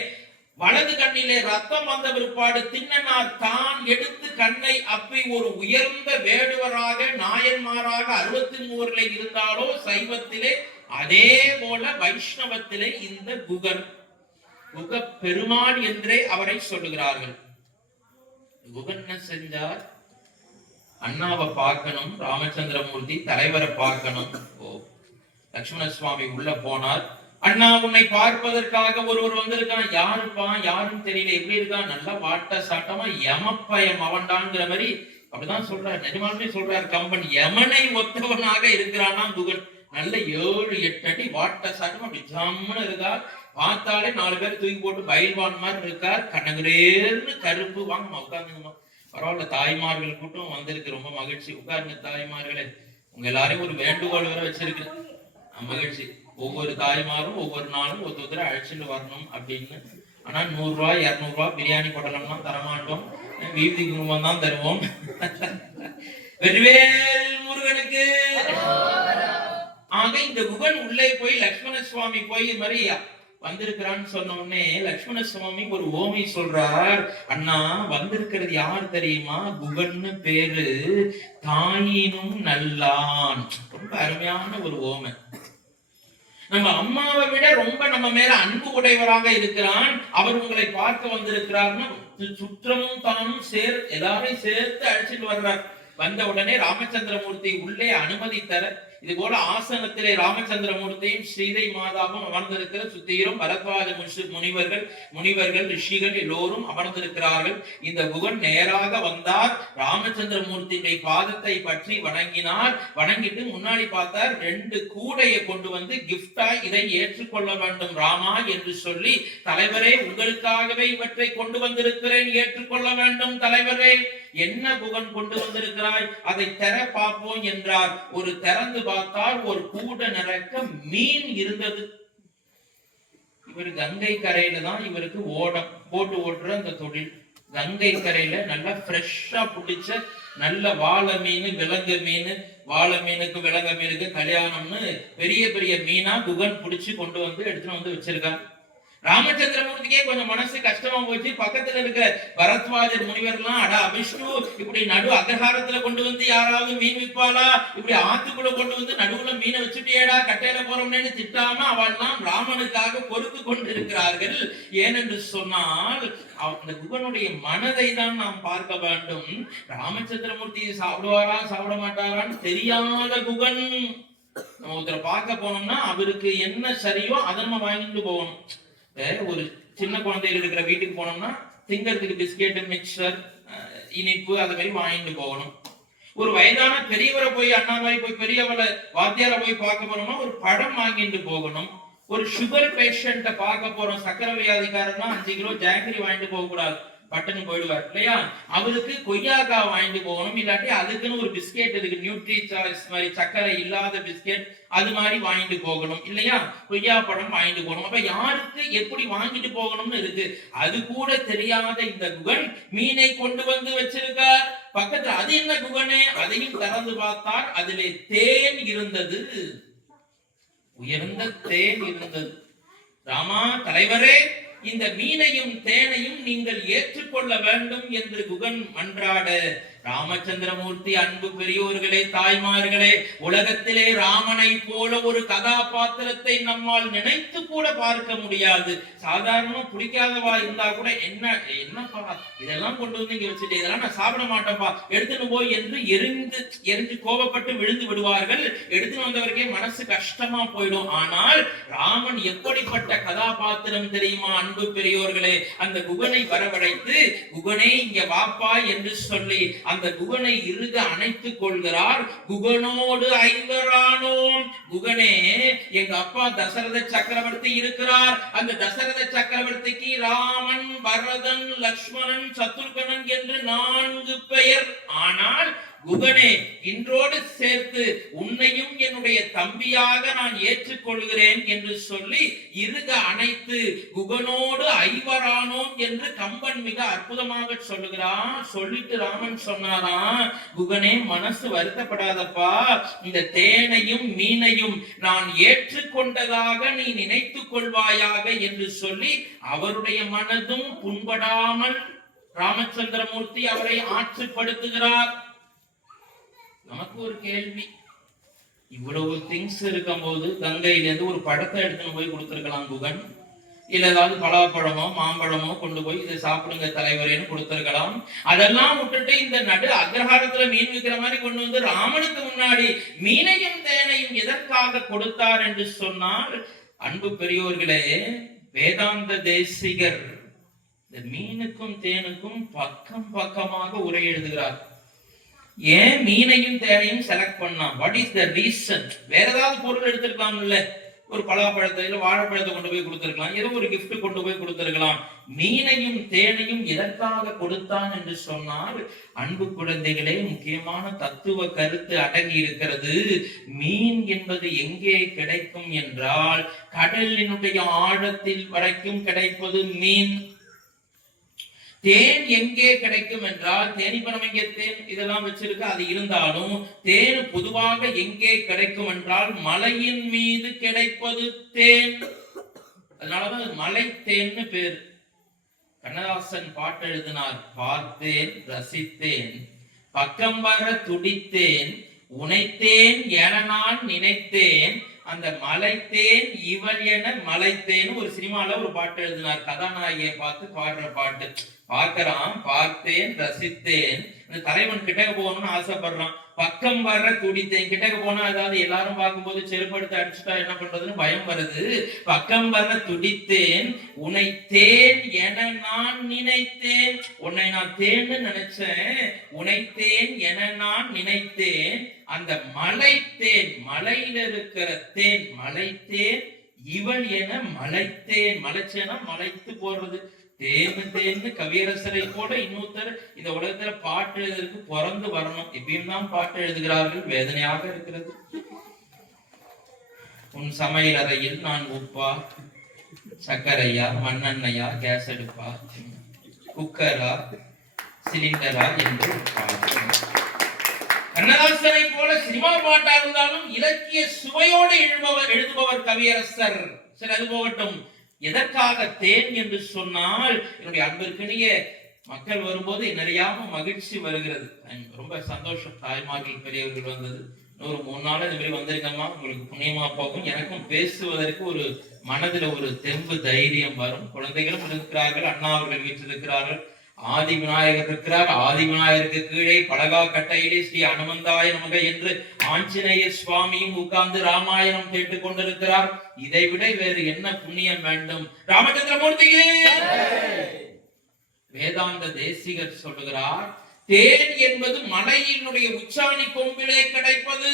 வலது கண்ணிலே ரத்தம் வந்த பிற்பாடு திண்ணனார் தான் எடுத்து கண்ணை அப்பி ஒரு உயர்ந்த வேடுவராக நாயன்மாராக 63 இருந்தாலோ சைவத்திலே, அதே போல வைஷ்ணவத்திலே இந்த குகன், குக பெருமாள் என்றே அவரை சொல்லுகிறார்கள். குகன் என்ன செஞ்சார், அண்ணாவை பார்க்கணும், ராமச்சந்திரமூர்த்தி தலைவரை பார்க்கணும். லட்சுமண சுவாமி உள்ள போனார். அண்ணா உன்னை பார்ப்பதற்காக ஒருவர் வந்திருக்கான். யாருப்பா, யாருன்னு தெரியல, எப்படி இருக்கான், நல்லா வாட்ட சாட்டமா யமப்பயம் அவன்டாங்கிற மாதிரி அப்படிதான் சொல்றாரு. நிஜமாலுமே சொல்றாரு கம்பன், யமனை ஒத்தவனாக இருக்கிறானா குகன். நல்ல 7-8 அடி வாட்ட சாட்டமா அப்படி ஜம்முன்னு இருக்கார். பார்த்தாலே 4 பேர் தூக்கி போட்டு பயில்வான் மாதிரி இருக்கார். கண்ணகுரேர்னு கருப்பு. வாங்கம்மா உட்காந்துங்கம்மா. பரவாயில்ல, தாய்மார்கள் கூட்டம் வந்திருக்கு, ரொம்ப மகிழ்ச்சி. உட்காருங்க தாய்மார்களே. உங்க எல்லாரையும் ஒரு வேண்டுகோள் வர வச்சிருக்கு, மகிழ்ச்சி. ஒவ்வொரு தாய்மாரும் ஒவ்வொரு நாளும் ஒருத்தரை அழைச்சிட்டு வரணும் அப்படின்னு. ஆனா 100 ரூபாய் 200 ரூபாய் பிரியாணி கொட்டலாம் தரமாட்டோம், வீதி குடும்பம் தான் தருவோம். வெற்றிவேல் முருகனுக்கு. ஆக இந்த குகன் உள்ளே போய் லட்சுமண சுவாமி போய் இது மாதிரி வந்திருக்கிறான்னு சொன்ன உடனே லட்சுமண சுவாமி ஒரு ஓமை சொல்றார். அண்ணா வந்திருக்கிறது யார் தெரியுமா, குகன்னு பேரு, தாயினும் நல்லான். ரொம்ப அருமையான ஒரு ஓமை. நம்ம அம்மாவை விட ரொம்ப நம்ம மேல அன்பு உடையவராக இருக்கிறான். அவர் உங்களை பார்க்க வந்திருக்கிறார்னு சுற்றமும் தானும் எல்லாரையும் சேர்த்து அழைச்சிட்டு வர்றார். வந்த உடனே ராமச்சந்திரமூர்த்தி உள்ளே அனுமதி தர, இது போல ஆசனத்திலே ராமச்சந்திரமூர்த்தியும் ஸ்ரீதை மாதாவும் அமர்ந்திருக்கிற, சுத்தியிலும் பரத்வாஜ முனிவர்கள் ரிஷிகள் எல்லோரும் அமர்ந்திருக்கிறார்கள். இந்த குகன் நேராக வந்தார். ராமச்சந்திரமூர்த்தியுடைய பாதத்தை பற்றி வணங்கினார். வணங்கிட்டு முன்னாடி பார்த்தார். 2 கூடையை கொண்டு வந்து கிஃப்டா இதை ஏற்றுக்கொள்ள வேண்டும் ராமா என்று சொல்லி, தலைவரே உங்களுக்காகவே இவற்றை கொண்டு வந்திருக்கிறேன், ஏற்றுக்கொள்ள வேண்டும் தலைவரே என்ன குகன் கொண்டு வந்திருக்கிறாய், அதை திற பார்ப்போம் என்றார். ஒரு திறந்து பார்த்தால் ஒரு கூட நிறக்க மீன் இருந்தது. இவர் கங்கை கரையில தான் இவருக்கு போட்டு ஓட்டுற அந்த தொழில். கங்கை கரையில நல்லா ஃப்ரெஷ்ஷா பிடிச்ச நல்ல வாழை மீன், விலங்கு மீன், வாழை மீனுக்கு விலங்கு மீனுக்கு கல்யாணம்னு பெரிய பெரிய மீனா குகன் பிடிச்சு கொண்டு வந்து எடுத்துட்டு வந்து வச்சிருக்கான். ராமச்சந்திரமூர்த்திக்கே கொஞ்சம் மனசு கஷ்டமா போச்சு. பக்கத்துல இருக்கிற பரத்வாஜர் முனிவர்லாம், அடா விஷ்ணு, இப்படி நடு அக்ரஹாரத்துல கொண்டு வந்து யாராவது மீன் விற்பாளா, இப்படி ஆத்துக்குள்ள கொண்டு வந்து நடுவுல மீனை வச்சுட்டேடா, கட்டையில போறோம்னு திட்டாம அவெல்லாம் ராமனுக்காக பொறுத்து கொண்டு இருக்கிறார்கள். ஏனென்று சொன்னால் அந்த குகனுடைய மனதை தான் நாம் பார்க்க வேண்டும். ராமச்சந்திரமூர்த்தி சாப்பிடுவாரா சாப்பிட மாட்டாரான்னு தெரியாத குகன். நம்ம ஒருத்தரை பார்க்க போனோம்னா அவருக்கு என்ன சரியோ அதை நம்ம வாங்கிட்டு போகணும். ஒரு சின்ன குழந்தைகள் இருக்கிற வீட்டுக்கு போனோம்னா திங்கிறதுக்கு பிஸ்கெட், மிக்சர், இனிப்பு அதை மாதிரி வாங்கிட்டு போகணும். ஒரு வயதான பெரியவரை போய், அண்ணா மாதிரி போய் பெரியவரை வாத்தியார போய் பார்க்க போனோம்னா ஒரு பழம் வாங்கிட்டு போகணும். ஒரு சுகர் பேஷண்ட பார்க்க போறோம், சக்கரை வியாதிக்காரன்னா 5 கிலோ ஜாங்கிரி வாங்கிட்டு போக கூடாது, பட்டுன்னு போயிடுவார் இல்லையா. அவருக்கு கொய்யாக்காய் வாங்கிட்டு போகணும். இல்லாட்டி அதுக்குன்னு ஒரு பிஸ்கெட் இருக்கு, நியூட்ரி சாய்ஸ் மாதிரி சக்கரை இல்லாத பிஸ்கெட், அது மாதிரி வாங்கிட்டு போகணும் இல்லையா. கொய்யா பழம் வாங்கிட்டு போகணும். அப்ப யாருக்கு எப்படி வாங்கிட்டு போகணும்னு இருக்கு. அது கூட தெரியாத இந்த குகன் மீனை கொண்டு வந்து வச்சிருக்கார் பக்கத்துல. அது என்ன குகனே, அதையும் திறந்து பார்த்தார். அதிலே தேன் இருந்தது, உயர்ந்த தேன் இருந்தது. ராமா தலைவரே, இந்த மீனையும் தேனையும் நீங்கள் ஏற்றுக்கொள்ள வேண்டும் என்று குகன் மன்றாட, ராமச்சந்திரமூர்த்தி, அன்பு பெரியோர்களே, தாய்மார்களே, உலகத்திலே ராமனை போல ஒரு கதாபாத்திரத்தை நம்மால் நினைத்து கூட பார்க்க முடியாது. சாதாரணமா பிடிக்காதவா இருந்தா கூட என்னப்பா இதெல்லாம் கொண்டு வந்து இங்க வச்சுட்டு, இதெல்லாம் நான் சாப்பிட மாட்டேன்ப்பா, எடுத்துன்னு போய் என்று எரிஞ்சு கோபப்பட்டு விழுந்து விடுவார்கள். எடுத்துன்னு வந்தவருக்கே மனசு கஷ்டமா போயிடும். ஆனால் ராமன் எப்படிப்பட்ட கதாபாத்திரம் தெரியுமா அன்பு பெரியோர்களே. அந்த குகனை வரவழைத்து, குகனே இங்க வாப்பா என்று சொல்லி அந்த குகனை இறுக அணைத்துக் கொள்கிறார். குகனோடு ஐவரானோம். குகனே, எங்க அப்பா தசரத சக்கரவர்த்தி இருக்கிறார். அந்த தசரத சக்கரவர்த்திக்கு ராமன், பரதன், லக்ஷ்மணன், சத்ருகனன் என்று 4 பெயர். ஆனால் குகனே, இன்றோடு சேர்த்து உன்னையும் என்னுடைய தம்பியாக நான் ஏற்றுக்கொள்கிறேன் என்று சொல்லி இறுக அணைத்து குகனோடு ஐவரானோம் என்று கம்பன் மிக அற்புதமாக சொல்லுகிறான். சொல்லிட்டு ராமன் சொன்னாராம், குகனே மனசு வருத்தப்படாதப்பா, இந்த தேனையும் மீனையும் நான் ஏற்றுக்கொண்டதாக நீ நினைத்துக் கொள்வாயாக என்று சொல்லி அவருடைய மனதும் புண்படாமல் ராமச்சந்திரமூர்த்தி அவரை ஆற்றுப்படுத்துகிறார். நமக்கு ஒரு கேள்வி, இவ்வளவு திங்ஸ் இருக்கும் போது கங்கையிலேருந்து ஒரு பழத்தை எடுத்துன்னு போய் கொடுத்திருக்கலாம் குகன். இல்ல ஏதாவது பலாப்பழமோ மாம்பழமோ கொண்டு போய் இதை சாப்பிடுங்க தலைவரேன்னு கொடுத்திருக்கலாம். அதெல்லாம் விட்டுட்டு இந்த நடு அக்ரஹாரத்துல மீன் விற்கிற மாதிரி கொண்டு வந்து ராமனுக்கு முன்னாடி மீனையும் தேனையும் எதற்காக கொடுத்தார் என்று சொன்னால், அன்பு பெரியோர்களே, வேதாந்த தேசிகர் இந்த மீனுக்கும் தேனுக்கும் பக்கம் பக்கமாக உரை எழுதுகிறார். ஏன் மீனையும் தேனையும் செலக்ட் பண்ணா? What is the reason? வேற ஏதாவது பொருள் எடுத்திருக்கலாம் இல்ல, ஒரு பலாப்பழத்தை இல்ல வாழைப்பழத்தை கொண்டு போய் கொடுத்திருக்கலாம், ஏதோ ஒரு கிஃப்ட் கொண்டு போய் கொடுத்திருக்கலாம். மீனையும் தேனையும் எதற்காக கொடுத்தான் என்று சொன்னால், அன்பு குழந்தைகளே, முக்கியமான தத்துவ கருத்து அடங்கி இருக்கிறது. மீன் என்பது எங்கே கிடைக்கும் என்றால், கடலினுடைய ஆழத்தில் வரைக்கும் கிடைப்பது மீன். தேன் எங்கே கிடைக்கும் என்றால், தேனிப்பணம் எங்கே தேன் இதெல்லாம் வச்சிருக்கு, அது இருந்தாலும் தேன் பொதுவாக எங்கே கிடைக்கும் என்றால் மலையின் மீது கிடைப்பது தேன். அதனாலதான் மலை தேன்னு பேர். கண்ணதாசன் பாட்டு எழுதினார், பார்த்தேன் ரசித்தேன் பக்கம் வர துடித்தேன் உனைத்தேன் என நான் நினைத்தேன் அந்த மலைத்தேன் இவள் என மலைத்தேன் ஒரு சினிமால ஒரு பாட்டு எழுதினார். கதாநாயகியை பார்த்து பாடுற பாட்டு. பார்க்கிறான், பார்த்தேன் ரசித்தேன், இந்த தலைவன் கிட்டக்க போகணும்னு ஆசைப்படுறான். பக்கம் வர துடித்தேன், கிட்டக்க போனா ஏதாவது எல்லாரும் பார்க்கும்போது செருப்படுத்து அடிச்சுட்டா என்ன பண்றதுன்னு பயம் வருது. பக்கம் வர துடித்தேன் உன்னை தேன் என நான் நினைத்தேன். உன்னை நான் தேன்னு நினைச்சேன், உன்னை தேன் என நான் நினைத்தேன். அந்த மலை தேன், மலையில இருக்கிற தேன் மலைத்தேன் இவள் என மலைத்தேன். மலைச்சேனா மலைத்து போடுறது, தேன்னு கவியரசரை போல இன்னொருத்தர் இந்த உலகத்துல பாட்டு எழுதுறதுக்கு பிறந்து வரணும். இப்பயும் தான் பாட்டு எழுதுகிறார்கள். வேதனையாக இருக்கிறது. உன் சமையல் அறையில் நான் உப்பா, சர்க்கரையா, மண்ணெண்ணையா, கேஸ் அடுப்பா, குக்கரா, சிலிண்டரா என்று கண்ணதாசனை போல சினிமா பாட்டா இருந்தாலும் இலக்கிய சுவையோடு எழுதுபவர் கவியரசர். சரி, அது போகட்டும். எதற்காக தேன் என்று சொன்னால், என்னுடைய அன்பிற்கினிய மக்கள் வரும்போது நிறையாம மகிழ்ச்சி வருகிறது. ரொம்ப சந்தோஷம். தாய்மார்கள் பெரியவர்கள் வந்தது. ஒரு 3 நாள் இந்த மாதிரி வந்திருக்கம்மா, உங்களுக்கு புண்ணியமா போகும். எனக்கும் பேசுவதற்கு ஒரு மனதில் ஒரு தெம்பு தைரியம் வரும். குழந்தைகளும் இருக்கிறார்கள். அண்ணா அவர்கள் வீட்டில் இருக்கிறார்கள். ஆதி விநாயகர் இருக்கிறார். ஆதி விநாயகருக்கு கீழே பலகா கட்டையிலே ஸ்ரீ அனுமந்தாய நமக என்று ஆஞ்சநேய சுவாமியும் உட்கார்ந்து ராமாயணம் கேட்டுக் கொண்டிருக்கிறார். இதை விட வேறு என்ன புண்ணியம் வேண்டும்? ராமச்சந்திரமூர்த்திக்கு வேதாந்த தேசிகர் சொல்லுகிறார், தேன் என்பது மலையினுடைய உச்சாணி கொம்பிலே கிடைப்பது.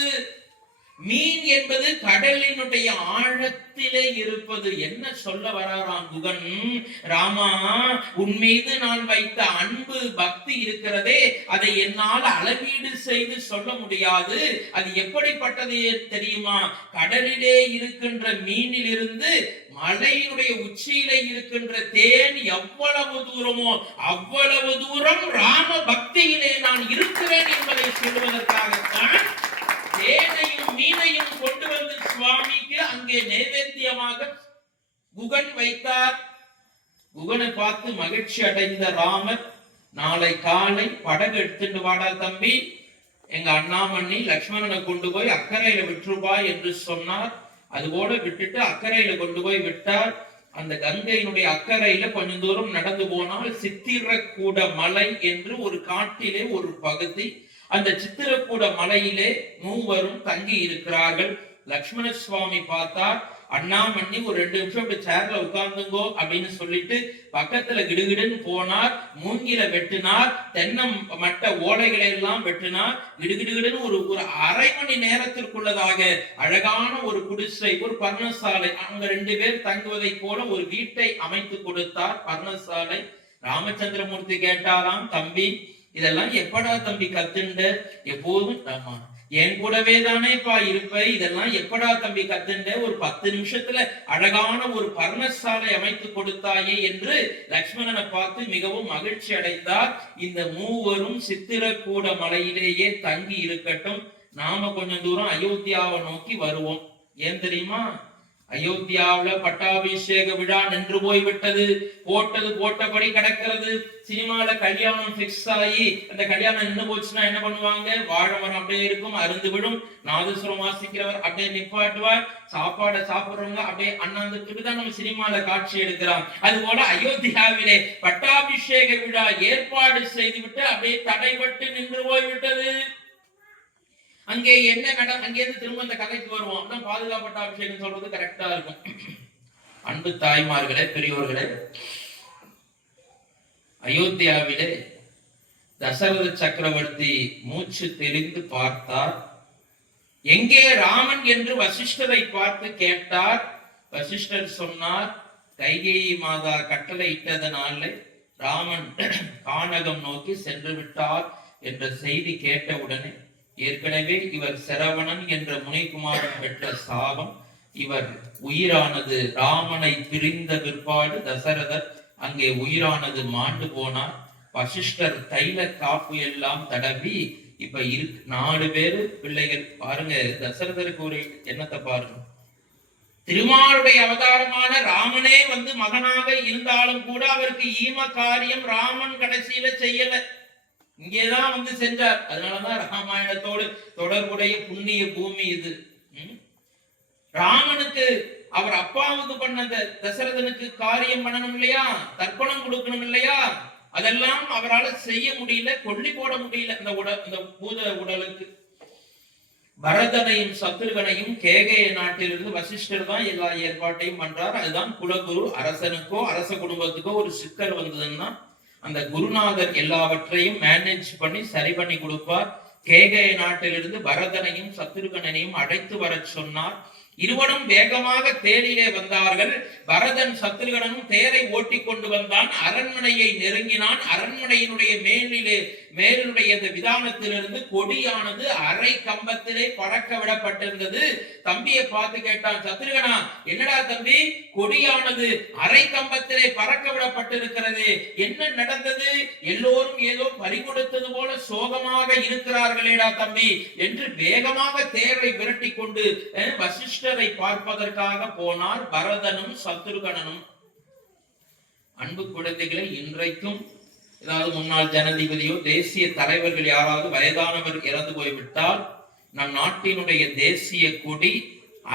மீன் என்பது கடலினுடைய ஆழத்திலே இருப்பது. என்ன சொல்ல வராராம் குகன்? ராமா, உன் மீது நான் வைத்த அன்பு பக்தி இருக்கிறதே, அதை என்னால் அளவீடு செய்து சொல்ல முடியாது. அது எப்படிப்பட்டது தெரியுமா? கடலிலே இருக்கின்ற மீனில் இருந்து மலையினுடைய உச்சியிலே இருக்கின்ற தேன் எவ்வளவு தூரமோ அவ்வளவு தூரம் ராம பக்தியிலே நான் இருக்கிறேன் என்பதை சொல்வதற்காகத்தான் தேனையும் மீனையும் கொண்டு வந்து சுவாமிக்கு அங்கே நைவேத்தியமாக குகன் வைத்தார். குகனை பார்த்து மகிழ்ச்சி அடைந்த ராமர், நாளை காலை படகு எடுத்துட்டு வாடா தம்பி, எங்க அண்ணாமண்ணி லக்ஷ்மணனை கொண்டு போய் அக்கறையில விட்டுருவா என்று சொன்னார். அதுபோல விட்டுட்டு அக்கறையில கொண்டு போய் விட்டார். அந்த கங்கையினுடைய அக்கறையில கொஞ்சம் தூரம் நடந்து போனால் சித்திரக்கூட மலை என்று ஒரு காட்டிலே ஒரு பகுதி. அந்த சித்திரக்கூட மலையிலே மூவரும் தங்கி இருக்கிறார்கள். லக்ஷ்மண சுவாமி பார்த்தார், அண்ணாமண்ணி ஒரு 2 நிமிஷம் அப்படி சேர்ல உட்கார்ந்துங்கோ அப்படின்னு சொல்லிட்டு பக்கத்துல கிடுகிடுன்னு போனார். மூங்கில வெட்டினார். தென்னை மட்ட ஓலைகளை எல்லாம் வெட்டினார். கிடுகிடுகிடுன்னு ஒரு 1/2 மணி நேரத்திற்குள்ளதாக அழகான ஒரு குடிசை, ஒரு பர்ணசாலை, அங்க 2 பேர் தங்குவதை போல ஒரு வீட்டை அமைத்து கொடுத்தார். பர்ணசாலை. ராமச்சந்திரமூர்த்தி கேட்டாராம், தம்பி இதெல்லாம் எப்படா தம்பி கத்துண்ட? எப்போதும் என் கூடவே தானேப்பா இருப்ப, இதெல்லாம் எப்படா தம்பி கத்துண்ட? ஒரு 10 நிமிஷத்துல அழகான ஒரு பர்ணசாலை அமைத்து கொடுத்தாயே என்று லக்ஷ்மணனை பார்த்து மிகவும் மகிழ்ச்சி அடைந்தார். இந்த மூவரும் சித்திரக்கூட மலையிலேயே தங்கி இருக்கட்டும், நாம கொஞ்சம் தூரம் அயோத்தியாவை நோக்கி வருவோம். ஏன் தெரியுமா? அயோத்தியாவுல பட்டாபிஷேக விழா நின்று போய்விட்டது. போட்டது போட்டபடி கிடக்கிறது. சினிமால கல்யாணம் பிக்ஸ் ஆகி அந்த கல்யாணம் நின்று போச்சுன்னா என்ன பண்ணுவாங்க? வாழை மரம் அப்படியே இருக்கும், அருந்து விடும். நாதசுரம் வாசிக்கிறவர் அப்படியே நிப்பாட்டுவார். சாப்பாடை சாப்பிடுறவங்க அப்படியே அண்ணாந்துட்டு தான் நம்ம சினிமால காட்சி எடுக்கிறோம். அது போல அயோத்தியாவிலே பட்டாபிஷேக விழா ஏற்பாடு செய்துவிட்டு அப்படியே தடைபட்டு நின்று போய்விட்டது. அங்கே என்ன அங்கேருந்து திரும்ப அந்த கதைக்கு வருவோம். அப்படின்னா பாதுகாப்பட்ட அபிஷேகம் சொல்றது கரெக்டா இருக்கும். அன்பு தாய்மார்களே, பெரியோர்களே, அயோத்தியாவிலே தசரத சக்கரவர்த்தி மூச்சு தெரிந்து பார்த்தார். எங்கே ராமன் என்று வசிஷ்டரை பார்த்து கேட்டார். வசிஷ்டர் சொன்னார், கைகேயி மாதா கட்டளை இட்டதனால ராமன் கானகம் நோக்கி சென்று விட்டார் என்ற செய்தி கேட்டவுடனே, ஏற்கனவே இவர் சரவணன் என்ற முனிகுமாரன் பெற்ற சாபம், இவர் உயிரானது ராமனை பிரிந்த பிற்பாடு தசரதர் அங்கே உயிரானது மாண்டு போனார். வசிஷ்டர் தைல காப்பு எல்லாம் தடவி இப்ப 4 பேரு பிள்ளைகள். பாருங்க, தசரதருக்கு ஒரு எண்ணத்தை பாருங்க. திருமாலுடைய அவதாரமான ராமனே வந்து மகனாக இருந்தாலும் கூட அவருக்கு ஈம காரியம் ராமன் கடைசியில செய்யல, இங்கேதான் வந்து சென்றார். அதனாலதான் ராமாயணத்தோடு தொடர்புடைய புண்ணிய பூமி இது. ராமனுக்கு அவர் அப்பாவுக்கு பண்ண தசரதனுக்கு காரியம் பண்ணணும் இல்லையா, தர்ப்பணம் கொடுக்கணும் இல்லையா, அதெல்லாம் அவரால் செய்ய முடியல, கொல்லி போட முடியல அந்த பூத உடலுக்கு. பரதனையும் சத்ருகனையும் கேகய நாட்டிலிருந்து வசிஷ்டர் தான் எல்லா ஏற்பாட்டையும் பண்றார். அதுதான் குலகுரு. அரசனுக்கோ அரச குடும்பத்துக்கோ ஒரு சிக்கல் வந்ததுன்னா அந்த குருநாதர் எல்லாவற்றையும் மேனேஜ் பண்ணி சரி பண்ணி கொடுப்பார். கேகய நாட்டிலிருந்து பரதனையும் சத்ருகனையும் அழைத்து வர சொன்னார். இருவரும் வேகமாக தேரிலே வந்தார்கள். பரதன் சத்ருகனும் தேரை ஓட்டி கொண்டு வந்தான். அரண்மனையை நெருங்கினான். அரண்மனையினுடைய மேலுடைய விதானத்திலிருந்து கொடியானது அரை கம்பத்திலே பறக்க விடப்பட்டிருந்தது. தம்பியை பார்த்து கேட்டான், சத்ருகனா, என்னடா தம்பி, கொடியானது அரை கம்பத்திலே பறக்க விடப்பட்டிருக்கிறது, என்ன நடந்தது? எல்லோரும் ஏதோ பறிகொடுத்தது போல சோகமாக இருக்கிறார்களேடா தம்பி என்று வேகமாக தேரை விரட்டி கொண்டு வசிஷ்டரை பார்ப்பதற்காக போனார் பரதனும் சத்ருகனும். அன்பு குழந்தைகளை, இன்றைக்கும் ஏதாவது முன்னாள் ஜனாதிபதியோ தேசிய தலைவர்கள் யாராவது வயதானவர் இறந்து போய்விட்டால் நம் நாட்டினுடைய தேசிய கொடி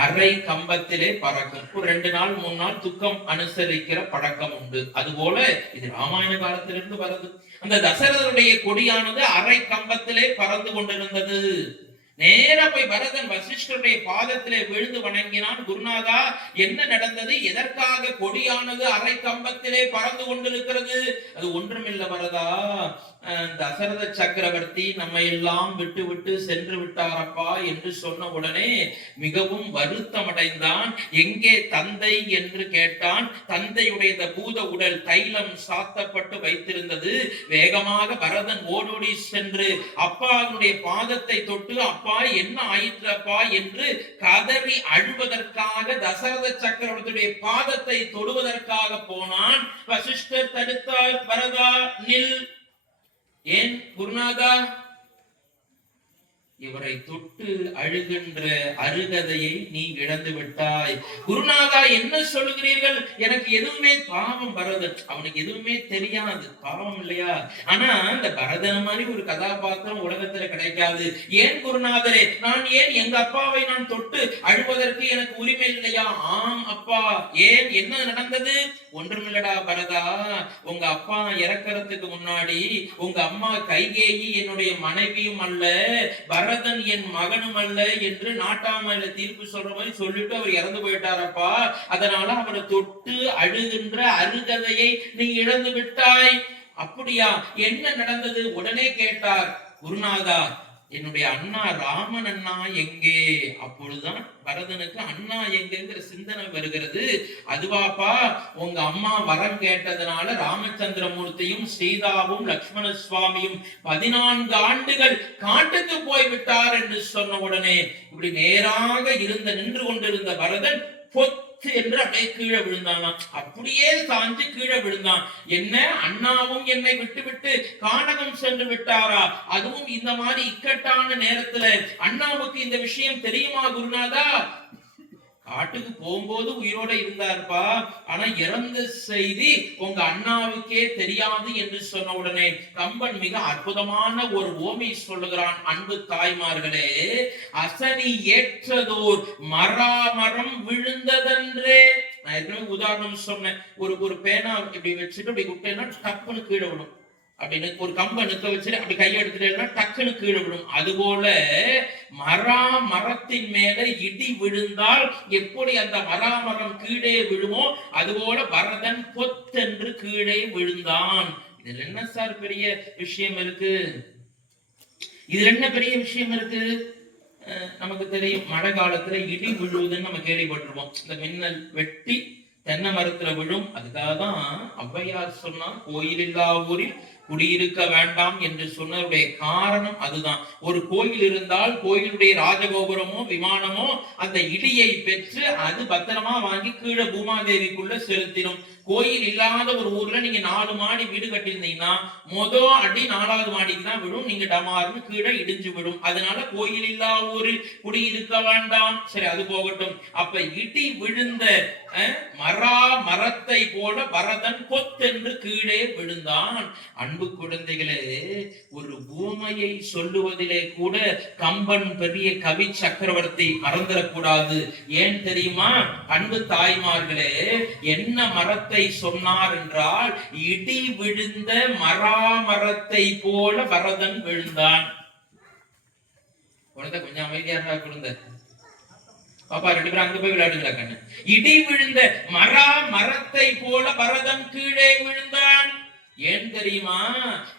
அரை கம்பத்திலே பறக்கும். 2 நாள் 3 நாள் துக்கம் அனுசரிக்கிற பழக்கம் உண்டு. அதுபோல இது ராமாயண காலத்திலிருந்து வருது. அந்த தசரதனுடைய கொடியானது அரை கம்பத்திலே பறந்து கொண்டிருந்தது. நேரா போய் பரதன் வசிஷ்டருடைய பாதத்திலே விழுந்து வணங்கினான். குருநாதா, என்ன நடந்தது? எதற்காக கொடியானது அரை கம்பத்திலே பறந்து கொண்டிருக்கிறது? அது ஒன்றுமில்ல பரதா, தசரத சக்கரவர்த்தி நம்மை எல்லாம் விட்டு விட்டு சென்று விட்டாரப்பா என்று சொன்ன உடனே மிகவும் வருத்தம் அடைந்தான். எங்கே தந்தை என்று கேட்டான். தந்தையுடைய இந்த பூத உடல் தைலம் சாத்தப்பட்டு வைத்திருந்தது. வேகமாக பரதன் ஓடோடி சென்று அப்பாவுடைய பாதத்தை தொட்டு, அப்பா என்ன ஆயிற்றப்பா என்று கதறி அழுவதற்காக தசரத சக்கரவர்த்தியுடைய பாதத்தை தொடுவதற்காக போனான். வசிஷ்டர் தடுத்தார். பரதா, நில். ஏன் குருநாதா? இவரை தொட்டு அழுகின்ற அருகதையை நீ இழந்து விட்டாய். குருநாதா, என்ன சொல்லுகிறீர்கள்? எனக்கு எதுவுமே பாவம் பரதன், அவனுக்கு எதுவுமே தெரியாது, பாவம் இல்லையா? ஆனா இந்த பரதன் மாதிரி ஒரு கதாபாத்திரம் உலகத்துல கிடைக்காது. ஏன் குருநாதரே, நான் ஏன் எங்க அப்பாவை நான் தொட்டு அழுவதற்கு எனக்கு உரிமை இல்லையா? ஆம் அப்பா. ஏன், என்ன நடந்தது? ஒன்றுமில்லடா பரதா, உங்க அப்பா இறக்கறதுக்கு முன்னாடி உங்க அம்மா கைகேயி என்னுடைய மனைவியும் அல்ல, பரதன் என் மகனும் அல்ல என்று நாட்டாமையில தீர்ப்பு சொல்ற மாதிரி சொல்லிட்டு அவர் இறந்து போயிட்டாரப்பா. அதனால அவரை தொட்டு அழுகின்ற அருகதையை நீ இழந்து விட்டாய். அப்படியா? என்ன நடந்தது? உடனே கேட்டார். குருநாதா, என்னுடைய அண்ணா ராமன் அண்ணா எங்கே? அப்பொழுதுதான் பரதனுக்கு அண்ணா எங்கேங்கிற சிந்தனை வருகிறது. அதுவாப்பா, உங்க அம்மா வரம் கேட்டதுனால ராமச்சந்திரமூர்த்தியும் சீதாவும் லக்ஷ்மண சுவாமியும் 14 ஆண்டுகள் காட்டுக்கு போய்விட்டார் என்று சொன்ன உடனே இப்படி நேராக நின்று கொண்டிருந்த பரதன் என்று அப்படியே கீழே விழுந்தானா. அப்படியே சாஞ்சு கீழே விழுந்தான். என்ன, அண்ணாவும் என்னை விட்டு விட்டு கானகம் சென்று விட்டாரா? அதுவும் இந்த மாதிரி இக்கட்டான நேரத்துல அண்ணாவுக்கு இந்த விஷயம் தெரியுமா குருநாதா? காட்டுக்கு போகும்போது உயிரோட இருந்தார்ப்பா, ஆனா இறந்த செய்தி உங்க அண்ணாவுக்கே தெரியாது என்று சொன்ன உடனே கம்பன் மிக அற்புதமான ஒரு ஓமை சொல்லுகிறான். அன்பு தாய்மார்களே, அசனி ஏற்றதோர் மராமரம் விழுந்ததன்றே. நான் ஏற்கனவே உதாரணம் சொன்னேன். ஒரு பேனா இப்படி வச்சுட்டு இப்படி விட்டேன்னா டப்புன்னு கீழே விடும். அப்படின்னு ஒரு கம்பை நிற்க வச்சுட்டு அப்படி கையை எடுத்துட்டேன்னா டக்குன்னு கீழே விடும். அதுபோல மரத்தின் மேல இடி விழுந்தால் எப்படி அந்த மரம் கீழே விழுமோ அதுபோல பரதன் பொத்தென்று கீழே விழுந்தான். இதுல என்ன சார் பெரிய விஷயம் இருக்கு? இதுல என்ன பெரிய விஷயம் இருக்கு? நமக்கு தெரியும், மழை காலத்துல இடி விழுவுதுன்னு நம்ம கேள்விப்பட்டிருப்போம். இந்த மின்னல் வெட்டி தென்னை மரத்துல விழும். அதுக்காக தான் ஔவையார் சொன்னா, கோயில் இல்லா ஊரில் குடியிருக்க வேண்டாம் என்று சொன்னதுடைய காரணம் அதுதான். ஒரு கோயில் இருந்தால் கோயிலுடைய ராஜகோபுரமோ விமானமோ அந்த இடியை பெற்று அது பத்திரமா வாங்கி கீழே பூமாதேவிக்குள்ள செலுத்திடும். கோயில் இல்லாத ஒரு ஊர்ல நீங்க 4 மாடி வீடு கட்டியிருந்தீங்கன்னா மொதல் அடி 4வது மாடிக்கு தான் விடும். நீங்க டமார்னு கீழே இடிஞ்சு விடும். அதனால கோயில் இல்லா ஊரில் குடியிருக்க வேண்டாம். சரி, அது போகட்டும். அப்ப இடி விழுந்த மரத்தை போல பரதன் பொத்தென்று கீழே விழுந்தான். அன்பு குழந்தைகளே, ஒரு பூமையை சொல்லுவதிலே கூட கம்பன் பெரிய கவி சக்கரவர்த்தி மறந்துடக்கூடாது. ஏன் தெரியுமா? அன்பு தாய்மார்களே, என்ன மரத்தை சொன்னார் என்றால், இடி விழுந்த மரத்தை போல பரதன் விழுந்தான். குழந்தை கொஞ்சம் அமைதியாக குழந்தை பாப்பா, 2 பேரும் அங்க போய் விளையாடுங்களா கண்ணு. இடி விழுந்த மரத்தை போல பரதன் கீழே விழுந்தான். ஏன் தெரியுமா?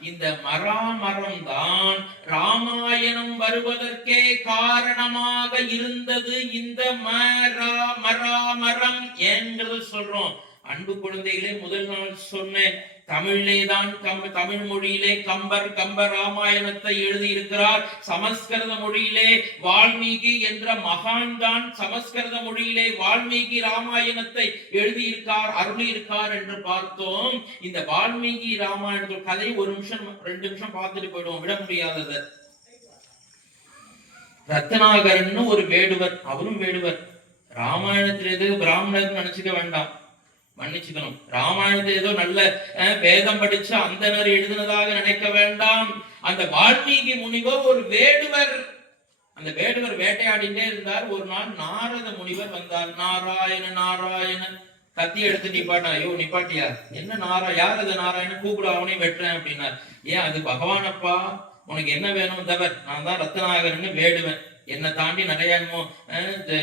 இந்த மராமரம் தான் ராமாயணம் வருவதற்கே காரணமாக இருந்தது. இந்த மராமரம் என்கிறது சொல்றோம். அன்பு குழந்தைகளே, முதல் நாள் சொன்னேன், தமிழிலே தான் தமிழ் மொழியிலே கம்ப ராமாயணத்தை எழுதியிருக்கிறார். சமஸ்கிருத மொழியிலே வால்மீகி என்ற மகான் தான் சமஸ்கிருத மொழியிலே வால்மீகி ராமாயணத்தை எழுதியிருக்கார், அருளியிருக்கார் என்று பார்த்தோம். இந்த வால்மீகி ராமாயணத்தோட கதை ஒரு நிமிஷம் 2 நிமிஷம் பார்த்துட்டு போயிடுவோம், விட முடியாதது. ரத்னாகரன் ஒரு வேடுவர், அவரும் வேடுவர். ராமாயணத்தில் எது பிராமணர் நினைச்சுக்க வேண்டாம், மன்னிச்சுக்கணும். ராமாயணத்தை ஏதோ நல்ல வேதம் படிச்ச அந்தனர் எழுதினதாக நினைக்க வேண்டாம். அந்த வால்மீகி முனிவர் ஒரு வேடுவர். அந்த வேடுவர் வேட்டையாடிட்டே இருந்தார். ஒரு நாள் நாரத முனிவர் வந்தார். நாராயண நாராயண கத்தி எடுத்து நிப்பாட்டா. ஐயோ நிப்பாட்டியா? என்ன யார் அது நாராயணன்? கூப்பிட, அவனையும் வெட்டுறேன் அப்படின்னார். ஏன்? அது பகவானப்பா, உனக்கு என்ன வேணும்? தவர், நான் தான் ரத்னாகரன் வேடுவேன், என்னை தாண்டி நிறைய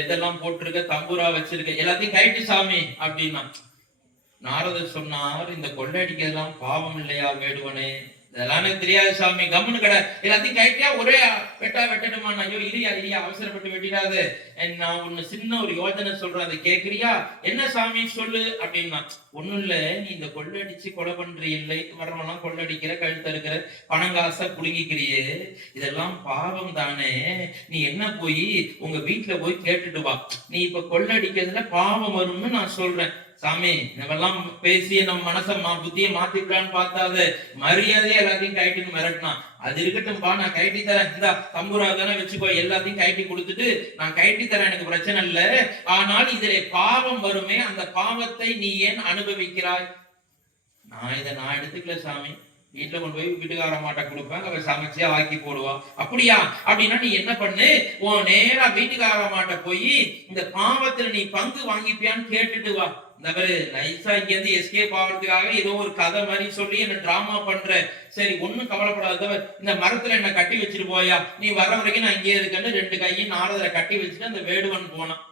இதெல்லாம் போட்டிருக்க, தம்பூரா வச்சிருக்க, எல்லாத்தையும் கைட்டு சாமி அப்படின்னா. நாரதர் சொன்னார், இந்த கொள்ளையடிக்கிறதுலாம் பாவம் இல்லையா வேடுவனே? இதெல்லாம் எனக்கு தெரியாது சாமி, கம்முன்னு கடை, எல்லாத்தையும் கைட்டியா ஒரே வெட்டணுமா? ஐயோ இரியா அவசரப்பட்டு வெட்டிடாது, நான் ஒண்ணு சின்ன ஒரு யோஜனை சொல்றேன், அதை கேக்குறியா? என்ன சாமி சொல்லு அப்படின்னா. ஒண்ணும் இல்ல, நீ இந்த கொள்ளடிச்சு கொலை பண்றீ இல்லை, வரவெல்லாம் கொள்ளடிக்கிற, கழுத்தறுக்கிற, பணங்காசை புடுங்கிக்கிறியே, இதெல்லாம் பாவம் தானே. நீ என்ன போய் உங்க வீட்டுல போய் கேட்டுட்டு வா, நீ இப்ப கொள்ளடிக்கிறதுல பாவம் வரும்னு நான் சொல்றேன். சாமி, இதெல்லாம் பேசி நம்ம மனசை புத்தியை மாத்திக்கலான்னு பார்த்தாது, மரியாதையே எல்லாத்தையும் கைட்டின்னு மிரட்டினான். அது இருக்கட்டும்பா, நான் கைட்டி தரேன், இந்த தம்பூரா தானே வச்சுக்கோ, எல்லாத்தையும் கைட்டி கொடுத்துட்டு நான் கைட்டி தரேன், எனக்கு பிரச்சனை இல்லை. ஆனால் இதிலே பாவம் வருமே, அந்த பாவத்தை நீ ஏன் அனுபவிக்கிறாய்? நான் எடுத்துக்கல சாமி, வீட்டுல கொண்டு போய் வீட்டுக்கார மாட்ட கொடுப்பேன், அவ சமைச்சு ஆக்கி போடுவா. அப்படியா? அப்படின்னா நீ என்ன பண்ணு, உன் நேரா வீட்டுக்கார மாட்ட போய் இந்த பாவத்துல நீ பங்கு வாங்கிப்பியான்னு கேட்டுட்டு வா. இந்த மாதிரி நைஸா இங்க இருந்து எஸ்கேப் ஆகிறதுக்காக ஏதோ ஒரு கதை மாதிரி சொல்லி என்ன டிராமா பண்ற, சரி ஒண்ணும் கவலைப்படாத, இந்த மரத்துல என்ன கட்டி வச்சுட்டு போயா, நீ வர்ற வரைக்கும் நான் இங்கே இருக்கேன்னு 2 கையும் நாரதரை கட்டி வச்சுட்டு அந்த வேடுவன் போனான்.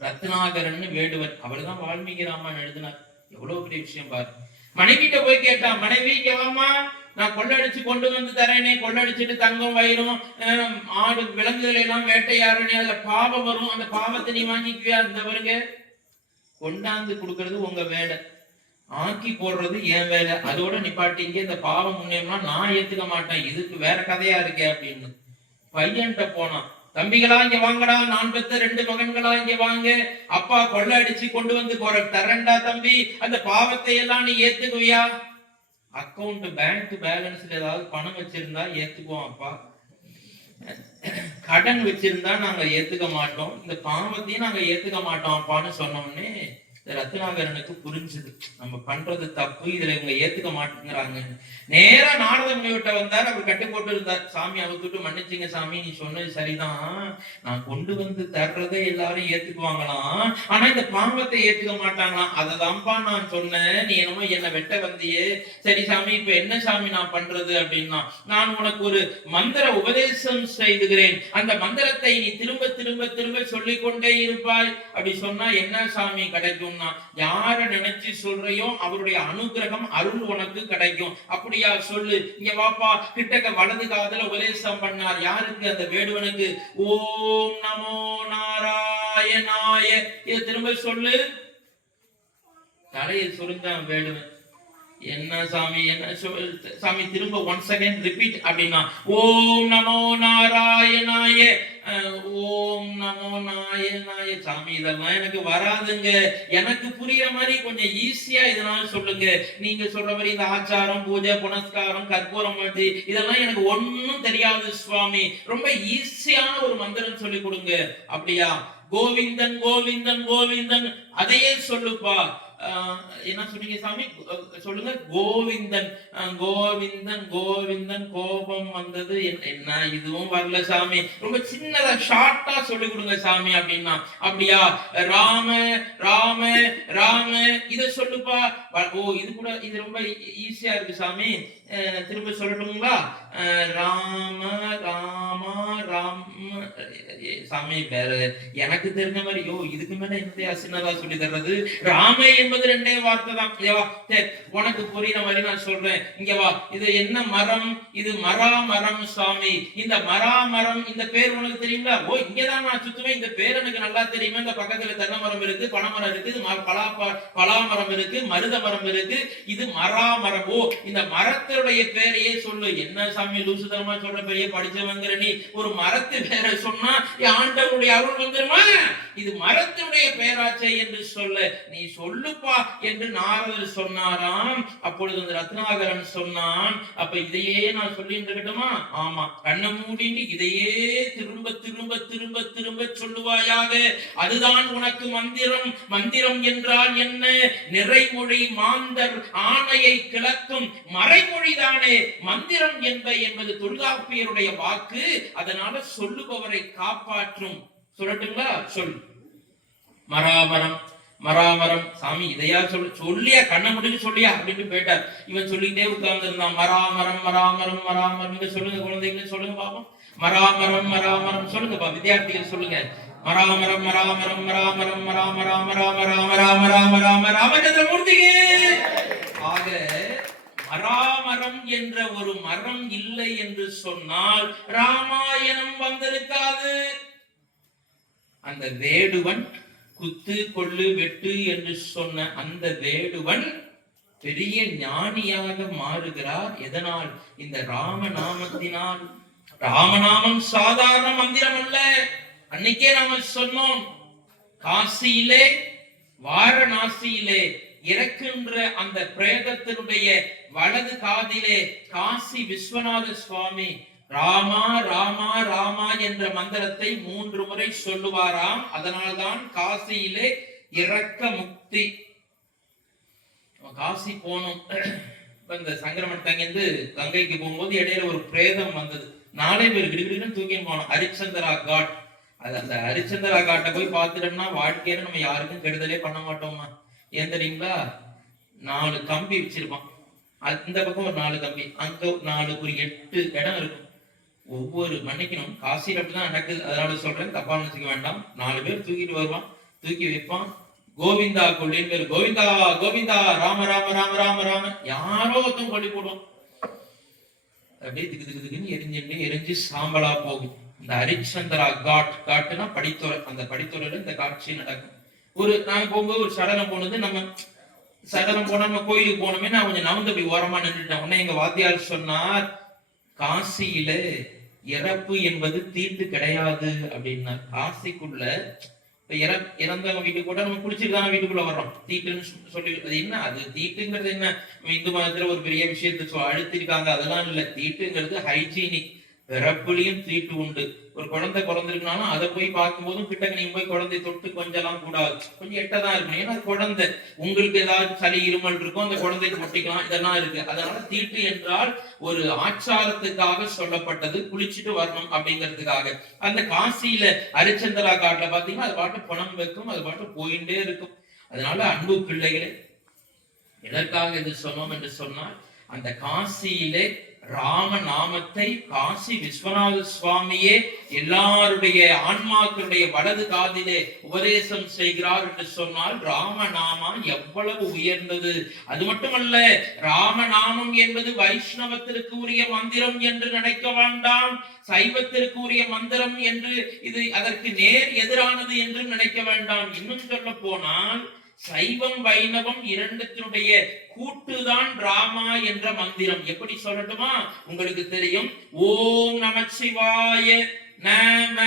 ரத்னாகரன் வேடுவன், அவர்தான் வால்மீகி ராமாயணம் எழுதினார். எவ்வளவு பெரிய விஷயம் பாரு. மனைவிட்ட போய் கேட்டான், மனைவி கேவாமா, நான் கொள்ளடிச்சு கொண்டு வந்து தரேனே, கொள்ளடிச்சுட்டு தங்கம் வயிறும் ஆடு விலங்குகள் எல்லாம் வேட்டையாடுறனே, அதுல பாவம் வரும், அந்த பாவத்தை நீ வாங்கிக்குவியா? இந்த வருங்க, கொண்டாந்து கொடுக்கறது உங்க வேலை, ஆக்கி போடுறது என் வேலை, அதோட நிப்பாட்டிங்க. இந்த பாவம் முன்னேம்னா நான் ஏத்துக்க மாட்டேன், இதுக்கு வேற கதையா இருக்கே அப்படின்னு பையன்கிட்ட போனான். தம்பிகளா இங்க வாங்கடா, நான் பெத்த 2 மகன்களா இங்க வாங்க, அப்பா கொள்ளை அடிச்சு கொண்டு வந்து தரண்டா தம்பி, அந்த பாவத்தை எல்லாம் நீ ஏத்துக்குவியா? அக்கௌண்ட் பேங்க் பேலன்ஸ்ல ஏதாவது பணம் வச்சிருந்தா ஏத்துக்குவோம் அப்பா, கடன் வச்சிருந்தா நாங்க ஏத்துக்க மாட்டோம், இந்த பாவத்தையும் நாங்க ஏத்துக்க மாட்டோம் அப்பான்னு சொன்னோம்னே ரத்னாகரனுக்கு புரிஞ்சுது, நம்ம பண்றது தப்பு, இதுல இவங்க ஏத்துக்க மாட்டேங்கிறாங்க. நேரா நாரத முனிவர்கிட்ட வந்தார். அவர் கட்டு போட்டு இருந்தார். சாமி அவுத்துட்டு, மன்னிச்சுங்க சாமி, நீ சொன்னது சரிதான், நான் கொண்டு வந்து தர்றதை எல்லாரும் ஏத்துக்குவாங்களாம், ஆனா இந்த பாவத்தை ஏத்துக்க மாட்டாங்களாம், அததான்ப்பா நான் சொன்னேன், நீ என்னமோ என்ன வெட்ட வந்தியே, சரி சாமி இப்ப என்ன சாமி நான் பண்றது அப்படின்னா, நான் உனக்கு ஒரு மந்திர உபதேசம் செய்துகிறேன், அந்த மந்திரத்தை நீ திரும்ப திரும்ப திரும்ப சொல்லிக்கொண்டே இருப்பாய். அப்படி சொன்னா என்ன சாமி கிடைக்கும்? யார நினைச்சு சொல்றையோ அவருடைய அனுகிரகம் அருள் உனக்கு கிடைக்கும். அப்படியா? சொல்லு, இங்க வாப்பா கிட்டக்க. வலது காதுல உபதேசம் பண்ணார். யாருக்கு? அந்த வேடுவனுக்கு. ஓம் நமோ நாராயணாய. இத திரும்ப சொல்லு. தலையை சொரிஞ்சான் வேடுவன். என்ன சாமி, என்ன சாமி, திரும்ப ஒன்ஸ் அகைன் ரிப்பீட் அப்படின்னா, ஓம் நமோ நாராயணாய, ஓம் நமோ நாராயணாய. சாமி இதெல்லாம் எனக்கு வராதுங்க, எனக்கு புரியுற மாதிரி கொஞ்சம் ஈஸியா இதனால சொல்லுங்க. நீங்க சொல்ற மாதிரி இந்த ஆச்சாரம், பூஜை, புனஸ்காரம், கற்பூரம் வச்சு இதெல்லாம் எனக்கு ஒன்னும் தெரியாது சுவாமி, ரொம்ப ஈஸியான ஒரு மந்திரம் சொல்லி கொடுங்க. அப்படியா? கோவிந்தன் கோவிந்தன் கோவிந்தன், அதையே சொல்லுப்பா. என்ன சொன்னீங்க சாமி? சொல்லுங்க. கோவிந்தன் கோவிந்தன் கோவிந்தன். கோபம் வந்தது. என்ன இதுவும் வரல சாமி, ரொம்ப சின்னதா ஷார்ட்டா சொல்லி கொடுங்க சாமி அப்படின்னா. அப்படியா? ராம ராம ராம, இத சொல்லுப்பா. ஓ இது கூட, இது ரொம்ப ஈஸியா இருக்கு சாமி, திரும்ப சொல்லட்டுங்களா? ராம ராம ராம, சாமி வேற எனக்கு தெரிஞ்ச மாதிரி இதுக்கு மேல என்னதையா சின்னதா சொல்லி தர்றது, ராமே என்பது 2 வார்த்தை தான். வா உனக்கு புரியுற மாதிரி நான் சொல்றேன், இங்க வா. இது என்ன மரம்? இது மராமரம் சாமி. இந்த மராமரம், இந்த பேர் உனக்கு தெரியுங்களா? இங்கதான் நான் சுத்துவேன், இந்த பேர் எனக்கு நல்லா தெரியுமே. இந்த பக்கத்துல தென்னை மரம் இருக்கு, பனைமரம் இருக்கு, பலாமரம் இருக்கு, மருத மரம் இருக்கு, இது மராமரம். இந்த மரத்தினுடைய பேரையே சொல்லு. என்ன சாமி லூசுதனமா சொல்ற, பெரிய படிச்சவங்கிற நீ ஒரு மரத்து பேரை சொன்னா ஆண்டவருடைய அருள் வந்துருமா? இது மரத்தினுடைய பேராச்சை என்று சொல்ல, நீ சொல்லுப்பா என்று நாரதர் சொன்னாராம். அப்பொழுது அந்த ரத்னாகரன் சொன்னான், அப்ப இதையே நான் சொல்லிட்டு இருக்கட்டுமா? ஆமா, கண்ணை மூடின்னு இதையே திரும்ப திரும்ப திரும்ப திரும்ப சொல்லுவாயாக. அதுதான் உனக்கு மந்திரம். மந்திரம் என்றால் என்ன? நிறைமொழி மாந்தர் ஆணையை கிளக்கும் மறைமொழிதானே மந்திரம் என்பது தொல்காப்பியருடைய வாக்கு. அதனால சொல்லுபவரை காப்பாற்றும். சொல்லட்டுங்களா? சொல். மராமரம். மராமரம் சாமி இதையா சொல்லியா, கண்ண முடிஞ்சு சொல்லியா அப்படின்னு போயிட்டார். இவன் சொல்லிட்டே உட்கார்ந்து இருந்தான். மராமரம் மராமரம் மராமரம் சொல்லுங்க குழந்தைங்களே, சொல்லுங்க பாப்போம். மராமரம் மராமரம் சொல்லுங்கப்பா வித்தியார்த்திகள், சொல்லுங்க. மராமரம் மராமரம் மராமரம் மராமரம் மராமரம் மராமரம் ராமச்சந்திரமூர்த்திக்கு. ஆக மராமரம் என்ற ஒரு மரம் இல்லை என்று சொன்னால் ராமாயணம் வந்திருக்காது. அந்த வேடுவன் குத்து கொள்ளு வெட்டு என்று சொன்ன அந்த வேடுவன் பெரிய ஞானியாக மாறுகிறார். எதனால்? இந்த ராமநாமத்தினால். ராமநாமம் சாதாரண மந்திரம் அல்ல. அன்னைக்கே நாம சொன்னோம், காசியிலே வாரணாசியிலே இறக்கின்ற அந்த பிரேதத்தினுடைய வலது காதிலே காசி விஸ்வநாத சுவாமி ராமா ராமா ராமா என்ற மந்திரத்தை 3 முறை சொல்லுவாராம். அதனால்தான் காசியிலே இறக்க முக்தி. காசி போனோம். இந்த சங்கரமட்டங்கிருந்து கங்கைக்கு போகும்போது இடையில ஒரு பிரேதம் வந்தது. 4 பேர் கிடுகிடுன்னு தூக்கின்னு போனோம். ஹரிச்சந்திரா காட். அந்த ஹரிச்சந்திரா காட்டை போய் பார்த்துட்டோம்னா வாழ்க்கையில நம்ம யாருக்கும் கெடுதலே பண்ண மாட்டோமா? ஏன் தெரியுங்களா? 4 கம்பி வச்சிருப்பான். இந்த பக்கம் ஒரு 4 கம்பி, அங்க 4 ஒரு 8 இடம் இருக்கும். ஒவ்வொரு மன்னிக்கணும், காசியில் அப்படிதான் நடக்குது. அதனால சொல்றேன், தப்பா நினைச்சுக்க வேண்டாம். 4 பேர் தூக்கிட்டு வருவான், தூக்கி வைப்பான். கோவிந்தா கொள்ளின் பேர், கோவிந்தா கோவிந்தா ராம ராம ராம ராம ராம. யாரோ ஒருத்தன் கொல்லி போடுவோம். அப்படியே திக்கு திக்கு திக்குன்னு எரிஞ்சு சாம்பலா போகும். இந்த ஹரிச்சந்திரா காட்டுனா படித்துறை. அந்த படித்துறையில இந்த காட்சி நடக்கும். நாங்க போகும்போது ஒரு சடலம் போனது. நம்ம சடலம் போனா நம்ம கோயிலுக்கு போனோமே, நான் கொஞ்சம் நவந்து அப்படி ஓரமா நின்றுட்டேன். உடனே எங்க வாத்தியார் சொன்னார், காசியில இறப்பு என்பது தீட்டு கிடையாது அப்படின்னா. காசிக்குள்ள இறந்தவங்க வீட்டுக்கு கூட நம்ம குளிச்சுட்டு வீட்டுக்குள்ள வர்றோம். தீட்டுன்னு சொல்லி அது என்ன? அது தீட்டுங்கிறது என்ன? இந்து மதத்துல ஒரு பெரிய விஷயத்த அழுத்திருக்காங்க. அதெல்லாம் இல்ல. தீட்டுங்கிறது ஹைஜீனிக். பிறப்புலையும் தீட்டு உண்டு. ஒரு குழந்தை பிறந்திருக்கனாலும் அதை போய் பார்க்கும்போதும் கிட்ட நீங்க போய் குழந்தை தொட்டு கொஞ்சலாம் கூடாது. கொஞ்சம் எட்டதான் இருக்கணும். ஏன்னா குழந்தை, உங்களுக்கு ஏதாவது சளி இருமல் இருக்கும், அந்த குழந்தைக்கு ஒட்டிக்கலாம், இதெல்லாம் இருக்கு. அதனால தீட்டு என்றால் ஒரு ஆச்சாரத்துக்காக சொல்லப்பட்டது, குளிச்சுட்டு வரணும் அப்படிங்கிறதுக்காக. அந்த காசியில ஹரிச்சந்திரா காட்டுல பாத்தீங்கன்னா அது பாட்டு பணம் வைக்கும், அது பாட்டு போயிட்டே இருக்கும். அதனால அன்பு பிள்ளைகளே, எதற்காக இது சொன்னோம் என்று சொன்னால், அந்த காசியிலே ராம நாமத்தை காசி விஸ்வநாத சுவாமியே எல்லாருடைய ஆன்மாக்களுடைய வலது காதிலே உபதேசம் செய்கிறார் என்று சொன்னால் ராமநாமம் எவ்வளவு உயர்ந்தது. அது மட்டுமல்ல, ராமநாமம் என்பது வைஷ்ணவத்திற்கு உரிய மந்திரம் என்று நினைக்க வேண்டாம். சைவத்திற்கு உரிய மந்திரம் என்று இது அதற்கு நேர் எதிரானது என்று நினைக்க வேண்டாம். இன்னும் சொல்ல போனால் சைவம் வைணவம் இரண்டுத்தினுடைய கூட்டுதான் ராமா என்ற மந்திரம். எப்படி சொல்லட்டுமா? உங்களுக்கு தெரியும். ஓம் நமசிவாய நம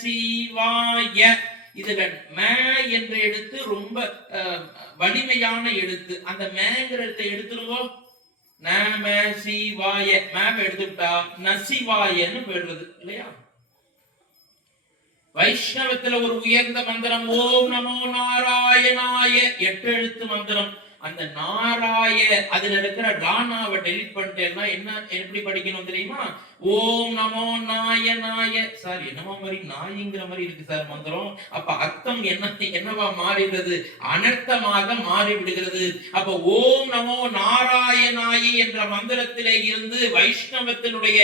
சிவாய. இதுல ம என்ற எழுத்து ரொம்ப வலிமையான எழுத்து. அந்த மேங்கிற எழுத்தை எடுத்துருவோம். நம சிவாய மேவ எடுத்துட்டா நசிவாயன்னு போயிடுறது இல்லையா? வைஷ்ணவத்துல ஒரு உயர்ந்த மந்திரம் ஓம் நமோ நாராயணாய 8 எழுத்து மந்திரம். அந்த நாராய அதுல இருக்கிற ராணாவை டெலிட் பண்ணிட்டேன்னா என்ன எப்படி படிக்கணும் தெரியுமா? ஓம் நமோ நாய சார் என்னவா மாதிரி நாய்ங்கிற மாதிரி இருக்கு சார் மந்திரம். அப்ப அர்த்தம் என்னவா மாறிடுறது? அனர்த்தமாக மாறிவிடுகிறது. அப்ப ஓம் நமோ நாராயணாயி என்ற மந்திரத்திலே இருந்து வைஷ்ணவத்தினுடைய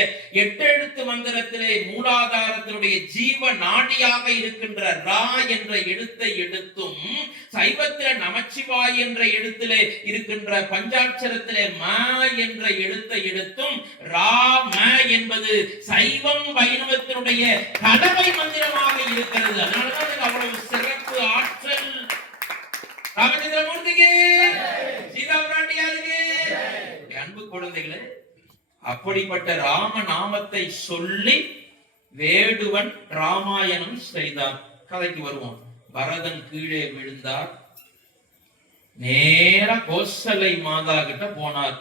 8 எழுத்து மந்திரத்திலே மூலாதாரத்தினுடைய ஜீவ நாடியாக இருக்கின்ற ரா என்ற எழுத்தை எடுத்தும், சைவத்தில நமச்சிவாய் என்ற எழுத்திலே இருக்கின்ற பஞ்சாட்சரத்திலே ம என்ற எழுத்தை எடுத்தும் ரா ம என்பது சைவம் வைணவத்தினுடைய கலவை மந்திரமாக இருக்கிறது. அதனாலதான் அவ்வளவு சிறப்பு ஆற்றல். ராமச்சந்திரமூர்த்திக்கு, சீதா பிராட்டியாருக்கு. அன்பு குழந்தைகளே, அப்படிப்பட்ட ராம நாமத்தை சொல்லி வேடுவன் ராமாயணம் செய்தார். கதைக்கு வருவோம். பரதன் கீழே விழுந்தார். நேர கோசலை மாதா கிட்ட போனார்.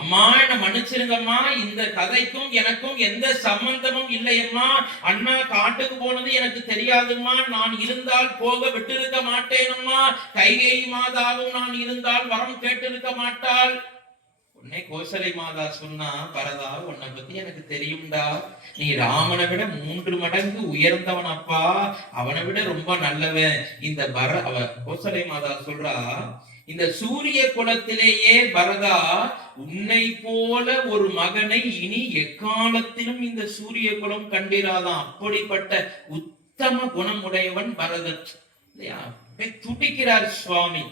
அம்மா என்ன மன்னிச்சிருங்கம்மா, இந்த கதைக்கும் எனக்கும் எந்த சம்பந்தமும் இல்லையம்மா. அண்ணா காட்டுக்கு போனது எனக்கு தெரியாதும்மா. நான் இருந்தால் போக விட்டிருக்க மாட்டேனம்மா. கைகேயி மாதாவும் நான் இருந்தால் வரம் கேட்டிருக்க மாட்டாள். உன்னை கோசலை மாதா சொன்னா, பரதா உன்னை பத்தி எனக்கு தெரியும்டா. நீ ராமனை விட 3 மடங்கு உயர்ந்தவன் அப்பா. அவனை விட ரொம்ப நல்லவன். இந்த கோசலை மாதா சொல்றா, இந்த சூரிய குலத்திலேயே பரதா உன்னை போல ஒரு மகனை இனி எக்காலத்திலும் இந்த சூரிய குலம் கண்டிராதான். அப்படிப்பட்ட உத்தம குணமுடையவன் பரதன். இல்லையா? துடிக்கிறார் சுவாமி.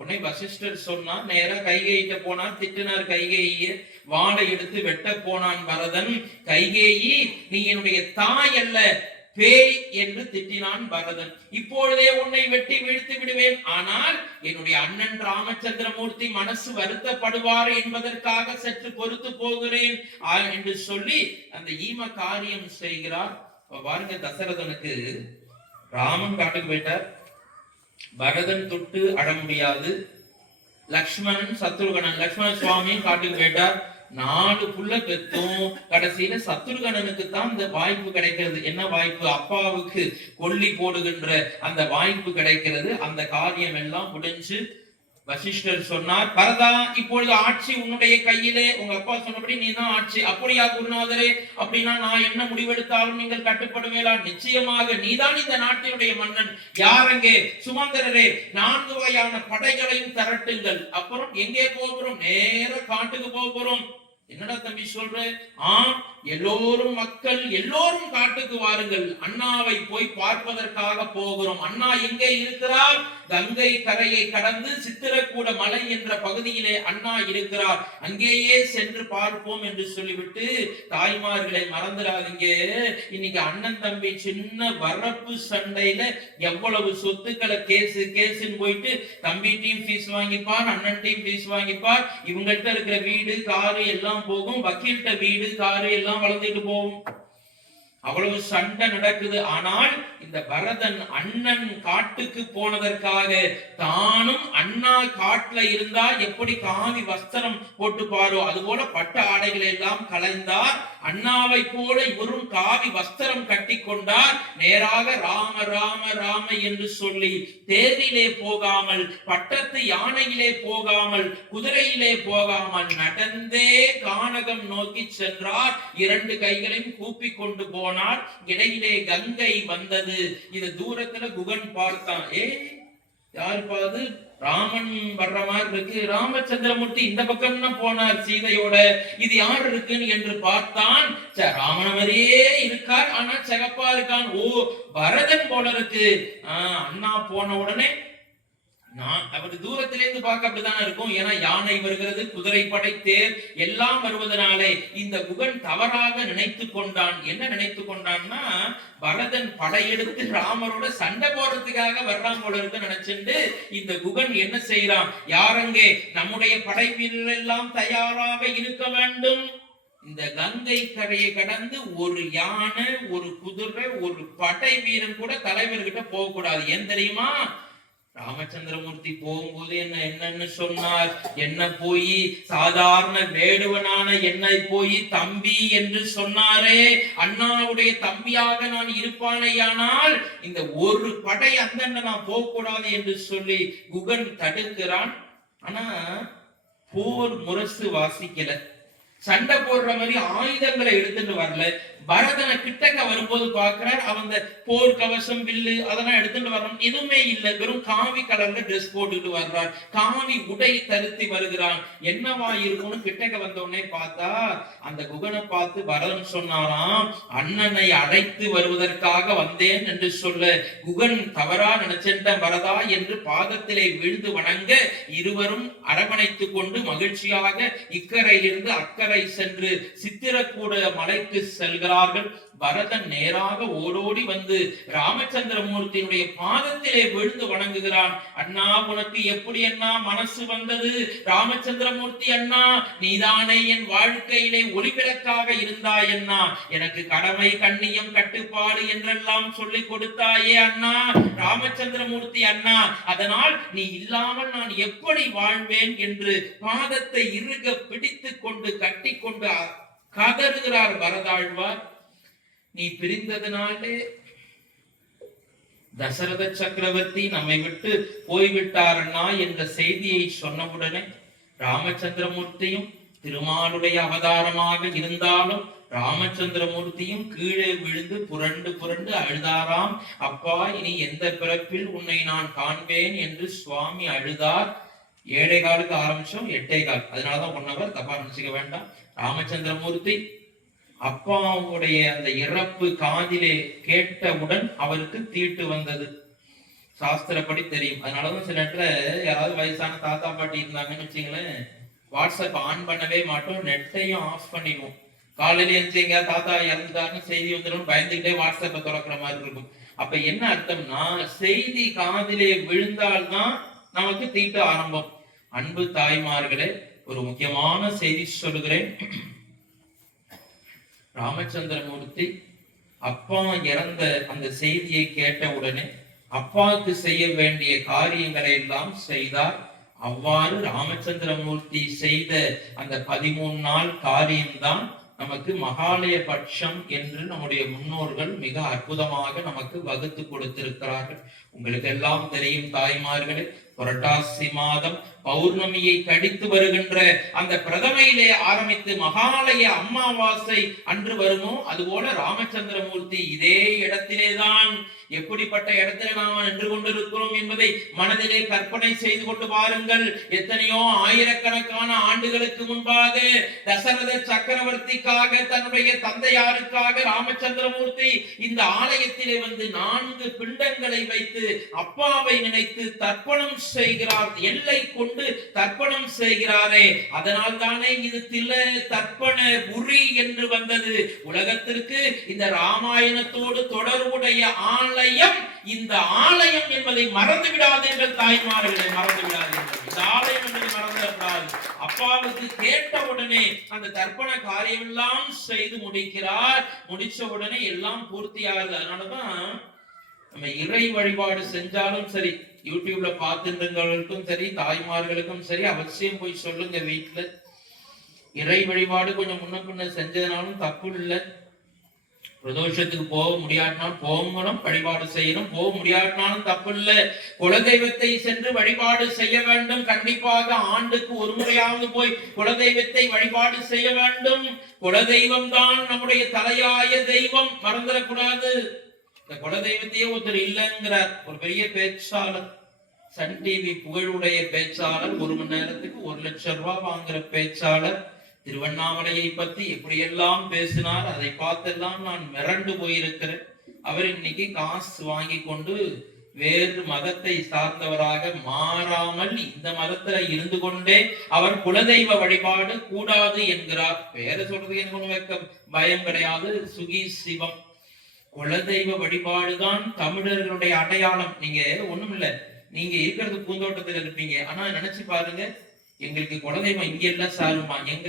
உன்னை வசிஷ்டர் சொன்னா, நேரா கைகேயிட்ட போனார். திட்டினார் கைகேயிய. வாளை எடுத்து வெட்ட போனான் பரதன். கைகேயி, நீ என்னுடைய தாய் அல்ல, பேய் என்று திட்டினான் பரதன். இப்பொழுதே உன்னை வெட்டி வீழ்த்து விடுவேன். ஆனால் என்னுடைய அண்ணன் ராமச்சந்திரமூர்த்தி மனசு வருத்தப்படுவார் என்பதற்காக சற்று பொறுத்து போகிறேன் என்று சொல்லி அந்த ஈம காரியம் செய்கிறார். பாருங்க, தசரதனுக்கு ராமன் காட்டுக்கு போயிட்டார். பரதன் தொட்டு அட முடியாது. லக்ஷ்மணன் சத்ருகணன், லக்ஷ்மண சுவாமியும் காட்டுக்கு போயிட்டார். 4 புள்ள பெத்தும் கடைசியில சத்ருகணனுக்கு தான் இந்த வாய்ப்பு கிடைக்கிறது. என்ன வாய்ப்பு? அப்பாவுக்கு கொல்லி போடுகின்ற அந்த வாய்ப்பு கிடைக்கிறது. அந்த காரியம் எல்லாம் முடிஞ்சு வசிஷ்டர் சொன்னார், பரதா, இப்பொழுது ஆட்சி உன்னுடைய கையிலே. உங்க அப்பா சொன்னபடி நீ தான் ஆட்சி. அப்படியா குருநாதரே? அப்படின்னா நான் என்ன முடிவெடுத்தாலும் நீங்கள் கட்டுப்படுவீங்களா? நிச்சயமாக நீதான் இந்த நாட்டினுடைய மன்னன். யாரெங்கே? சுமந்திரரே, 4 வகையான படைகளையும் திரட்டுங்கள். அப்புறம் எங்கே போகிறோம்? நேர காட்டுக்கு போகிறோம். என்னடா தம்பி சொல்ற? எல்லோரும் மக்கள் எல்லோரும் காட்டுக்கு வாருங்கள். அண்ணாவை போய் பார்ப்பதற்காக போகிறோம். அண்ணா எங்கே இருக்கிறார்? கங்கை கரையை கடந்து சித்திரக்கூட மலை என்ற பகுதியிலே அண்ணா இருக்கிறார். அங்கேயே சென்று பார்ப்போம் என்று சொல்லிவிட்டு, தாய்மார்களை மறந்துடாதீங்க. இன்னைக்கு அண்ணன் தம்பி சின்ன வரப்பு சண்டையில எவ்வளவு சொத்துக்களை கேசுன்னு போயிட்டு தம்பி டீம் ஃபீஸ் வாங்கிப்பார், அண்ணன் டீம் ஃபீஸ் வாங்கிப்பார். இவங்கள்ட்ட இருக்கிற வீடு காரு எல்லாம் போகும். வக்கீல்கிட்ட வீடு காரு எல்லாம் வளர்ந்துட்டு போகும். அவ்வளவு சண்டை நடக்குது. ஆனால் இந்த பரதன் அண்ணன் காட்டுக்கு போனதற்காக தானும் அண்ணா காட்டுல இருந்தா எப்படி காவி வஸ்திரம் போட்டு பாரோ அதுபோல பட்ட ஆடைகளை எல்லாம் கலைந்தார். அண்ணாவை போல இவரும் காவி வஸ்திரம் கட்டி கொண்டார். நேராக ராம ராம ராம என்று சொல்லி தேரிலே போகாமல், பட்டத்து யானையிலே போகாமல், குதிரையிலே போகாமல் நடந்தே கானகம் நோக்கி சென்றார். 2 கைகளையும் கூப்பி கொண்டு போனார். இடையிலே கங்கை வந்தது. இது தூரத்துல குகன் பார்த்தான். யாரு பாது? ராமன் வர்ற மாதிரி இருக்கு. ராமச்சந்திரமூர்த்தி இந்த பக்கம்னா போனார் சீதையோட. இது யார் இருக்குன்னு என்று பார்த்தான். ராமன மாதிரியே இருக்கார், ஆனா சிகப்பா இருக்கான். ஓ, பரதன் போல இருக்கு. அண்ணா போன உடனே அவரு தூரத்திலிருந்து பார்க்க அப்படித்தானே இருக்கும். ஏன்னா யானை வருகிறது, குதிரைப்படை, தேர் எல்லாம் வருவதனாலே இந்த குகன் தவறாக நினைத்து கொண்டான். என்ன நினைத்து கொண்டான்னா, பரதன் படையெடுத்து ராமரோட சண்டை போடுறதுக்காக வர்றான் போல இருக்கு நினைச்சுட்டு இந்த குகன் என்ன செய்யறான்? யாரங்கே நம்முடைய படை வீரர்கள் எல்லாம் தயாராக இருக்க வேண்டும். இந்த கங்கை கரையை கடந்து ஒரு யானை, ஒரு குதிரை, ஒரு படை வீரன் கூட தலைவர்கிட்ட போக கூடாது. ஏன் தெரியுமா? ராமச்சந்திரமூர்த்தி போகும்போது என்னன்னு சொன்னார்? என்ன போய் சாதாரண வேடுவனான என்னை போய் தம்பி என்று சொன்னாரே. அண்ணாவுடைய தம்பியாக நான் இருப்பானேயானால் இந்த ஒரு படை அந்த நான் போக கூடாது என்று சொல்லி குகன் தடுக்கிறான். ஆனா போர் முரசு வாசிக்கல, சண்டை போடுற மாதிரி ஆயுதங்களை எடுத்துட்டு வரல. பரதனை கிட்டக்க வரும்போது பாக்குறார், அவன் போர் கவசம் வில்லு அதெல்லாம் எடுத்துட்டு வர்றான், எதுவுமே இல்லை. வெறும் காவி கலர்ல ட்ரெஸ் போட்டுட்டு வர்றார், காவி உடை தருத்தி வருகிறான். என்னவா இருக்கும்னு கிட்டக்க வந்த உடனே பார்த்தா அந்த குகனை பார்த்து பரதன் சொன்னாராம், அண்ணனை அழைத்து வருவதற்காக வந்தேன் என்று சொல்ல, குகன் தவறா நினைச்சேன் வரதா என்று பாதத்திலே விழுந்து வணங்க, இருவரும் அரவணைத்துக் கொண்டு மகிழ்ச்சியாக இக்கரையிலிருந்து அக்கறை சென்று சித்திரக்கூட மலைக்கு செல்கிறார்கள். பரதன் நேராக ஓடோடி வந்து ராமச்சந்திரமூர்த்தியினுடைய பாதத்திலே விழுந்து வணங்குகிறான். அண்ணா, உனக்கு எப்படி அண்ணா மனசு வந்தது? ராமச்சந்திரமூர்த்தி அண்ணா, நீதானே என் வாழ்க்கையிலே ஒளிவிளக்காக இருந்தாய் அண்ணா, எனக்கு கடமை கண்ணியம் கட்டுப்பாடு என்றெல்லாம் சொல்லிக் கொடுத்தாயே அண்ணா ராமச்சந்திரமூர்த்தி அண்ணா, அதனால் நீ இல்லாமல் நான் எப்படி வாழ்வேன் என்று பாதத்தை இறுக பிடித்துக் கொண்டு கட்டி கொண்டு கதறுகிறார் பரதாழ்வார். நீ பிரிந்ததுனாலே தசரத சக்கரவர்த்தி நம்மை விட்டு போய்விட்டாரண்ணா என்ற செய்தியை சொன்னவுடனே ராமச்சந்திரமூர்த்தியும் திருமாலுடைய அவதாரமாக இருந்தாலும் ராமச்சந்திரமூர்த்தியும் கீழே விழுந்து புரண்டு புரண்டு அழுதாராம். அப்பா, இனி எந்த பிறப்பில் உன்னை நான் காண்பேன் என்று சுவாமி அழுதார். 7:15 ஆரம்பிச்சோம், 8:15, அதனாலதான் 1 hour, தப்பா நினைச்சுக்க வேண்டாம். ராமச்சந்திரமூர்த்தி அப்பாவுடைய அந்த இறப்பு காதிலே கேட்டவுடன் அவருக்கு தீட்டு வந்தது, சாஸ்திரப்படி தெரியும். அதனாலதான் சில இடத்துல யாராவது வயசான தாத்தா பாட்டி இருந்தாங்கன்னு வச்சுங்களேன், வாட்ஸ்அப் ஆன் பண்ணவே மாட்டோம், நெட்டையும் ஆஃப் பண்ணிடுவோம். காலையில எழுந்திங்க தாத்தா இறந்துட்டாருன்னு செய்தி வந்துடும், பயந்துகிட்டே வாட்ஸ்அப்பை திறக்கிற மாதிரி இருக்கும். அப்ப என்ன அர்த்தம்னா, செய்தி காதிலே விழுந்தால்தான் நமக்கு தீட்டு ஆரம்பம். அன்பு தாய்மார்களே, ஒரு முக்கியமான செய்தி சொல்லுகிறேன். ராமச்சந்திரமூர்த்தி அப்பா இறந்த அந்த செய்தியை கேட்ட உடனே அப்பாவுக்கு செய்ய வேண்டிய காரியங்களை எல்லாம் செய்தார். அவ்வாறு ராமச்சந்திரமூர்த்தி செய்த அந்த 13 நாள் காரியம்தான் நமக்கு மகாலய பட்சம் என்று நம்முடைய முன்னோர்கள் மிக அற்புதமாக நமக்கு வகுத்து கொடுத்திருக்கிறார்கள். உங்களுக்கு எல்லாம் தெரியும் தாய்மார்களே, புரட்டாசி மாதம் பௌர்ணமியை கடித்து வருகின்ற அந்த பிரதமையிலே ஆரம்பித்து மகாலய அமாவாசை அன்று வருமோ, அதுபோல ராமச்சந்திரமூர்த்தி இதே இடத்திலேதான், எப்படிப்பட்ட இடத்திலே நாம் நின்று கொண்டிருக்கிறோம் என்பதை மனதிலே கற்பனை செய்து கொண்டு பாருங்கள். எத்தனையோ ஆயிரக்கணக்கான ஆண்டுகளுக்கு முன்பாக தசரத சக்கரவர்த்திக்காக, தன்னுடைய தந்தையாருக்காக ராமச்சந்திரமூர்த்தி இந்த ஆலயத்திலே வந்து 4 பிண்டங்களை வைத்து அப்பாவை நினைத்து தர்ப்பணம் செய்கிறார். எல்லை கொண்டு தர்ப்பணம் செய்கிறாரே, அதனால் தானே இது தில தர்ப்பண புரி என்று வந்தது. உலகத்திற்கு இந்த ராமாயணத்தோடு தொடர்புடைய ஆலயம் இந்த ஆலயம் என்பதை மறந்து விடாதீர்கள் தாய்மார்களை, மறந்து விடாதீர்கள். இந்த ஆலயம் என்பதை மறந்துவிடாது. அப்பாவுக்கு கேட்ட உடனே அந்த தர்ப்பண காரியம் எல்லாம் செய்து முடிக்கிறார். முடிச்ச உடனே எல்லாம் பூர்த்தியாகுது. அதனாலதான் நம்ம இறை வழிபாடு செஞ்சாலும் சரி, யூடியூப்ல பார்த்துன்றவங்களுக்கும் சரி, தாய்மார்களுக்கும் சரி, அவசியம் போய் சொல்லுங்க. வீட்டுல இறை வழிபாடு கொஞ்சம் முன்ன பின்ன செஞ்சதுனாலும் தப்பு இல்லை. பிரதோஷத்துக்கு போக முடியாட்டினாலும் போகணும், வழிபாடு செய்யணும். போக முடியாட்டினாலும் தப்பு இல்லை. குலதெய்வத்தை சென்று வழிபாடு செய்ய வேண்டும். கண்டிப்பாக ஆண்டுக்கு ஒரு முறையாவது போய் குலதெய்வத்தை வழிபாடு செய்ய வேண்டும். குலதெய்வம் தான் நம்முடைய தலையாய தெய்வம், மறந்துடக்கூடாது. இந்த குலதெய்வத்தையே ஒருத்தர் இல்லைங்கிறார் ஒரு பெரிய பேச்சாளர், சன் டிவி புகழுடைய பேச்சாளர். 1 மணி நேரத்துக்கு 1 லட்சம் ரூபாய் வாங்குற பேச்சாளர் திருவண்ணாமலையை பத்தி எப்படியெல்லாம் பேசினார், அதை பார்த்தெல்லாம் நான் மிரண்டு போயிருக்கிறேன். அவர் இன்னைக்கு காசு வாங்கி கொண்டு வேறு மதத்தை சார்ந்தவராக மாறாமல் இந்த மதத்துல இருந்து கொண்டே அவர் குலதெய்வ வழிபாடு கூடாது என்கிறார். பேர சொல்றதுக்கு எனக்கு ஒண்ணு பயம் கிடையாது. சுகி சிவம் குலதெய்வ வழிபாடுதான் தமிழர்களுடைய அடையாளம். நீங்க ஒண்ணும் இல்ல, நீங்க இருக்கிறது பூந்தோட்டத்துல இருப்பீங்க, ஆனா நினைச்சு பாருங்க, எங்களுக்கு குலதெய்வம் இங்க எல்லாம் சாருமா, எங்க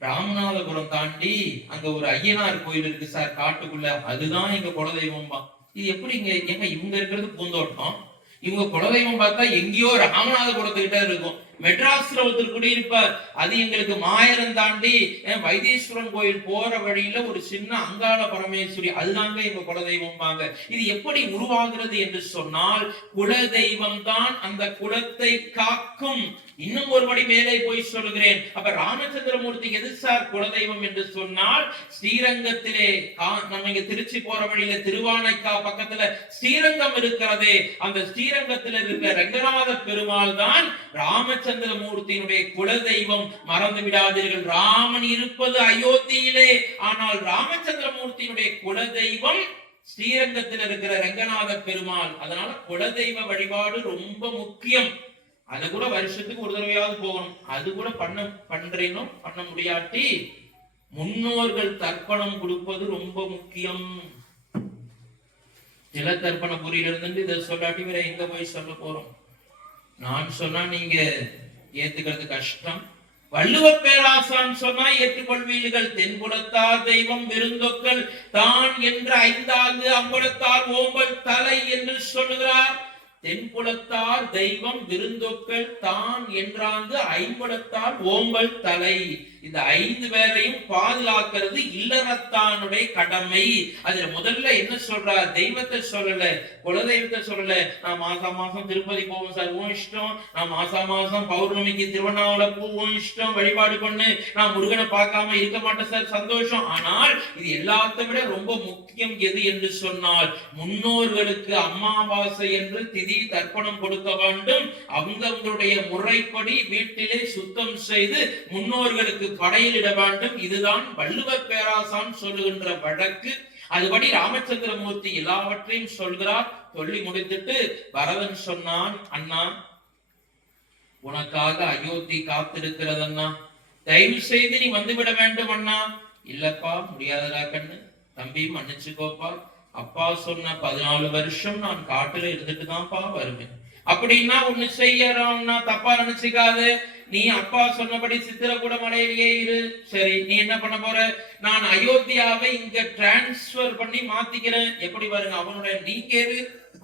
ராமநாதபுரம் தாண்டி அங்க ஒரு ஐயனார் கோயில் இருக்கு சார் காட்டுக்குள்ள, அதுதான் எங்க குலதெய்வம்பா. இது எப்படி எங்க இவங்க இருக்கிறது பூந்தோட்டம், இவங்க குலதெய்வம் பார்த்தா எங்கேயோ ராமநாதபுரத்துக்கிட்ட இருக்கும். மெட்ராஸ்ல ஒருத்தர் குடியிருப்பார், அது எங்களுக்கு மாயரம் தாண்டி வைத்தீஸ்வரன் கோயில் போற வழியில ஒரு சின்ன அங்காள பரமேஸ்வரி, அதுதாங்க எங்க குலதெய்வம்பாங்க. இது எப்படி உருவாகிறது என்று சொன்னால், குலதெய்வம் தான் அந்த குலத்தை காக்கும். இன்னும் ஒரு படி மேலே போய் சொல்லுகிறேன். அப்ப ராமச்சந்திரமூர்த்தி எது சார் குலதெய்வம் என்று சொன்னால், ஸ்ரீரங்கத்திலே நம்ம இங்க திருச்சி போற வழியில திருவானைக்கா பக்கத்துல ஸ்ரீரங்கம் இருக்கிறதே, அந்த ஸ்ரீரங்கத்தில் இருக்கிற ரங்கநாத பெருமாள் தான் ராமச்சந்திரமூர்த்தியினுடைய குலதெய்வம். மறந்து விடாதீர்கள், ராமன் இருப்பது அயோத்தியிலே, ஆனால் ராமச்சந்திரமூர்த்தியினுடைய குலதெய்வம் ஸ்ரீரங்கத்தில் இருக்கிற ரங்கநாத பெருமாள். அதனால குலதெய்வ வழிபாடு ரொம்ப முக்கியம். அது கூட வருஷத்துக்கு ஒரு தடவையாவது போகணும். அது கூட பண்றேனும் பண்ண முடியாட்டி முன்னோர்கள் தர்ப்பணம் கொடுப்பது ரொம்ப முக்கியம். ஜல தர்ப்பண புரியில இருந்து இதை சொல்லாட்டி வேற எங்க போய் சொல்ல போறோம்? நான் சொன்னா நீங்க ஏத்துக்கிறது கஷ்டம். வள்ளுவ பேராசான் சொன்னா ஏற்றுக்கொள்வீர்கள். தென்புலத்தார் தெய்வம் விருந்தொக்கள் தான் என்ற 5 அம்பலத்தார் ஓம்பல் தலை என்று சொல்லுகிறார். தென்புலத்தார் தெய்வம் விருந்தொக்கள் தான் என்றாந்து 5 ஓம்பல் தலை. இந்த 5 பேரையும் பாதுகாக்கிறது இல்லறத்தானுடைய கடமை. அதுல முதல்ல என்ன சொல்றார்? தெய்வத்தை சொல்லல, குலதெய்வத்தை சொல்லல. நான் மாசம் மாசம் திருப்பதி போவோம் சார், உன் இஷ்டம். நான் மாசம் மாசம் பௌர்ணமிக்கு திருவண்ணாமலை போவோம், இஷ்டம், வழிபாடு பண்ணு. நான் முருகனை பார்க்காம இருக்க மாட்டேன் சார், சந்தோஷம். ஆனால் இது எல்லாத்தை விட ரொம்ப முக்கியம் எது என்று சொன்னால், முன்னோர்களுக்கு அமாவாசை என்று திதி தர்ப்பணம் கொடுக்க வேண்டும். அவங்களுடைய முறைப்படி வீட்டிலே சுத்தம் செய்து முன்னோர்களுக்கு படையிலிட வேண்டும். இதுதான் வள்ளுவ பேராசான் சொல்லுகின்ற வழக்கு. அதுபடி ராமச்சந்திரமூர்த்தி எல்லாவற்றையும் சொல்கிறார். சொல்லி முடித்துட்டு பரதன் சொன்னான், அண்ணா உனக்காக அயோத்தி காத்திருக்கிறது அண்ணா, தயவு செய்து நீ வந்துவிட வேண்டும் அண்ணா. இல்லப்பா முடியாதடா கண்ணு, தம்பி மன்னிச்சுக்கோப்பா, அப்பா சொன்ன 14 வருஷம் நான் காட்டுல இருந்துட்டு தான்ப்பா வருவேன். அப்படின்னா ஒண்ணு செய்யறோம்னா தப்பா நினைச்சுக்காது. நீ அப்பா சொன்னபடி சித்திரக்கூட மலையிலேயே இரு. சரி, நீ என்ன பண்ண போற? நான் அயோத்தியாவை இங்க டிரான்ஸ்பர் பண்ணி மாத்திக்கிறேன். எப்படி பாருங்க, அவனுடைய நீங்க இரு,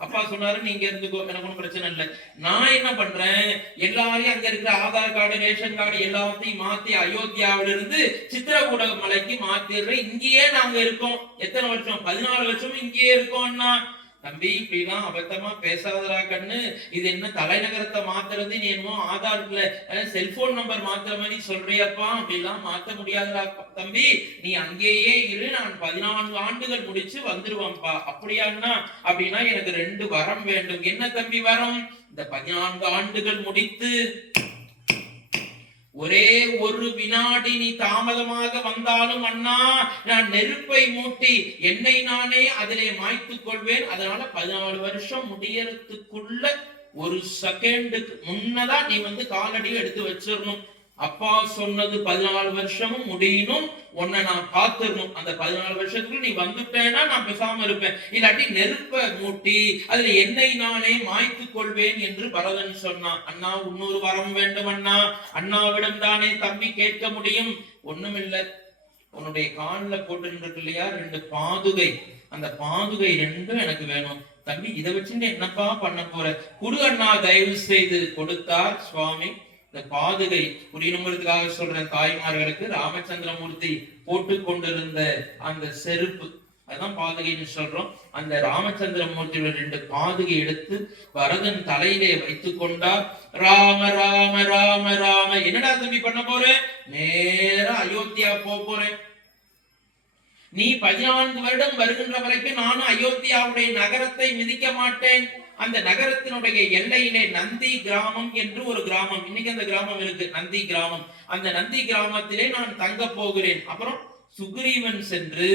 அப்பா சொன்னாரு நீங்க இருந்துக்கோ, எனக்கு ஒன்றும் பிரச்சனை இல்லை. நான் என்ன பண்றேன், எல்லாரையும் அங்க இருக்கிற ஆதார் கார்டு ரேஷன் கார்டு எல்லாத்தையும் மாத்தி அயோத்தியாவில இருந்து சித்திரக்கூட மலைக்கு மாத்திடுறேன். இங்கேயே நாங்க இருக்கோம். எத்தனை வருஷம்? 14 வருஷம் இங்கேயே இருக்கோம்னா. தம்பி இப்படிலாம் அபத்தமா பேசாதரா கண்ணு. இது என்ன தலைநகரத்தை மாத்துறது, நீ என்னமோ ஆதார்ல செல்போன் நம்பர் மாத்துற மாதிரி சொல்றியப்பா. அப்படிலாம் மாத்த முடியாதுடா தம்பி, நீ அங்கேயே இரு, நான் 14 ஆண்டுகள் முடிச்சு வந்துருவேன்ப்பா. அப்படியாண்ணா? அப்படின்னா எனக்கு 2 வரம் வேண்டும். என்ன தம்பி வரம்? இந்த 14 ஆண்டுகள் முடித்து ஒரே ஒரு வினாடி நீ தாமதமாக வந்தாலும் அண்ணா, நான் நெருப்பை மூட்டி என்னை நானே அதிலே மாய்த்துக் கொள்வேன். அதனால 14 வருஷம் முடியறதுக்குள்ள 1 செகண்டுக்கு முன்னதான் நீ காலடி எடுத்து வச்சிடணும். அப்பா சொன்னது 14 வருஷமும் முடியணும், உன்னை நான் காத்துடணும். அந்த 14 வருஷத்துக்கு நீ வந்துட்டேன்னா நான் பேசாம இருப்பேன். இல்லாட்டி நெருப்பை மூட்டி அதுல என்னை நானே மாய்த்துக் கொள்வேன் என்று பரதன் சொன்னான். அண்ணா இன்னொரு வரம் வேண்டும் அண்ணா. அண்ணாவிடம் தானே தம்பி கேட்க முடியும். ஒண்ணுமில்லை, உன்னுடைய காலில் போட்டு இல்லையா 2 பாதுகை, அந்த பாதுகை 2 எனக்கு வேணும் தம்பி. இதை வச்சுட்டு என்னப்பா பண்ண போற? குடு அண்ணா தயவு செய்து. கொடுத்தார் சுவாமி. இந்த பாதுகை புரியணுங்கிறதுக்காக சொல்றேன் தாய்மார்களுக்கு. ராமச்சந்திரமூர்த்தி போட்டு கொண்டிருந்த அந்த செருப்பு, அதான் பாதுகைன்னு சொல்றோம். அந்த ராமச்சந்திரமூர்த்தியோட 2 பாதுகை எடுத்து பரதன் தலையிலே வைத்துக் கொண்டார். ராம ராம ராம ராம. என்னடா தம்பி பண்ண போறேன்? நேரா அயோத்தியா போறேன். நீ 14 வருடம் வருகின்ற வரைக்கும் நானும் அயோத்தியாவுடைய நகரத்தை மிதிக்க மாட்டேன். அந்த நகரத்தினுடைய எல்லையிலே நந்தி கிராமம் என்று ஒரு கிராமம், இன்னைக்கு அந்த கிராமம் இருக்கு, நந்தி கிராமம். அந்த நந்தி கிராமத்திலே நான் தங்க போகிறேன். அப்புறம் சுக்ரீவன் சென்று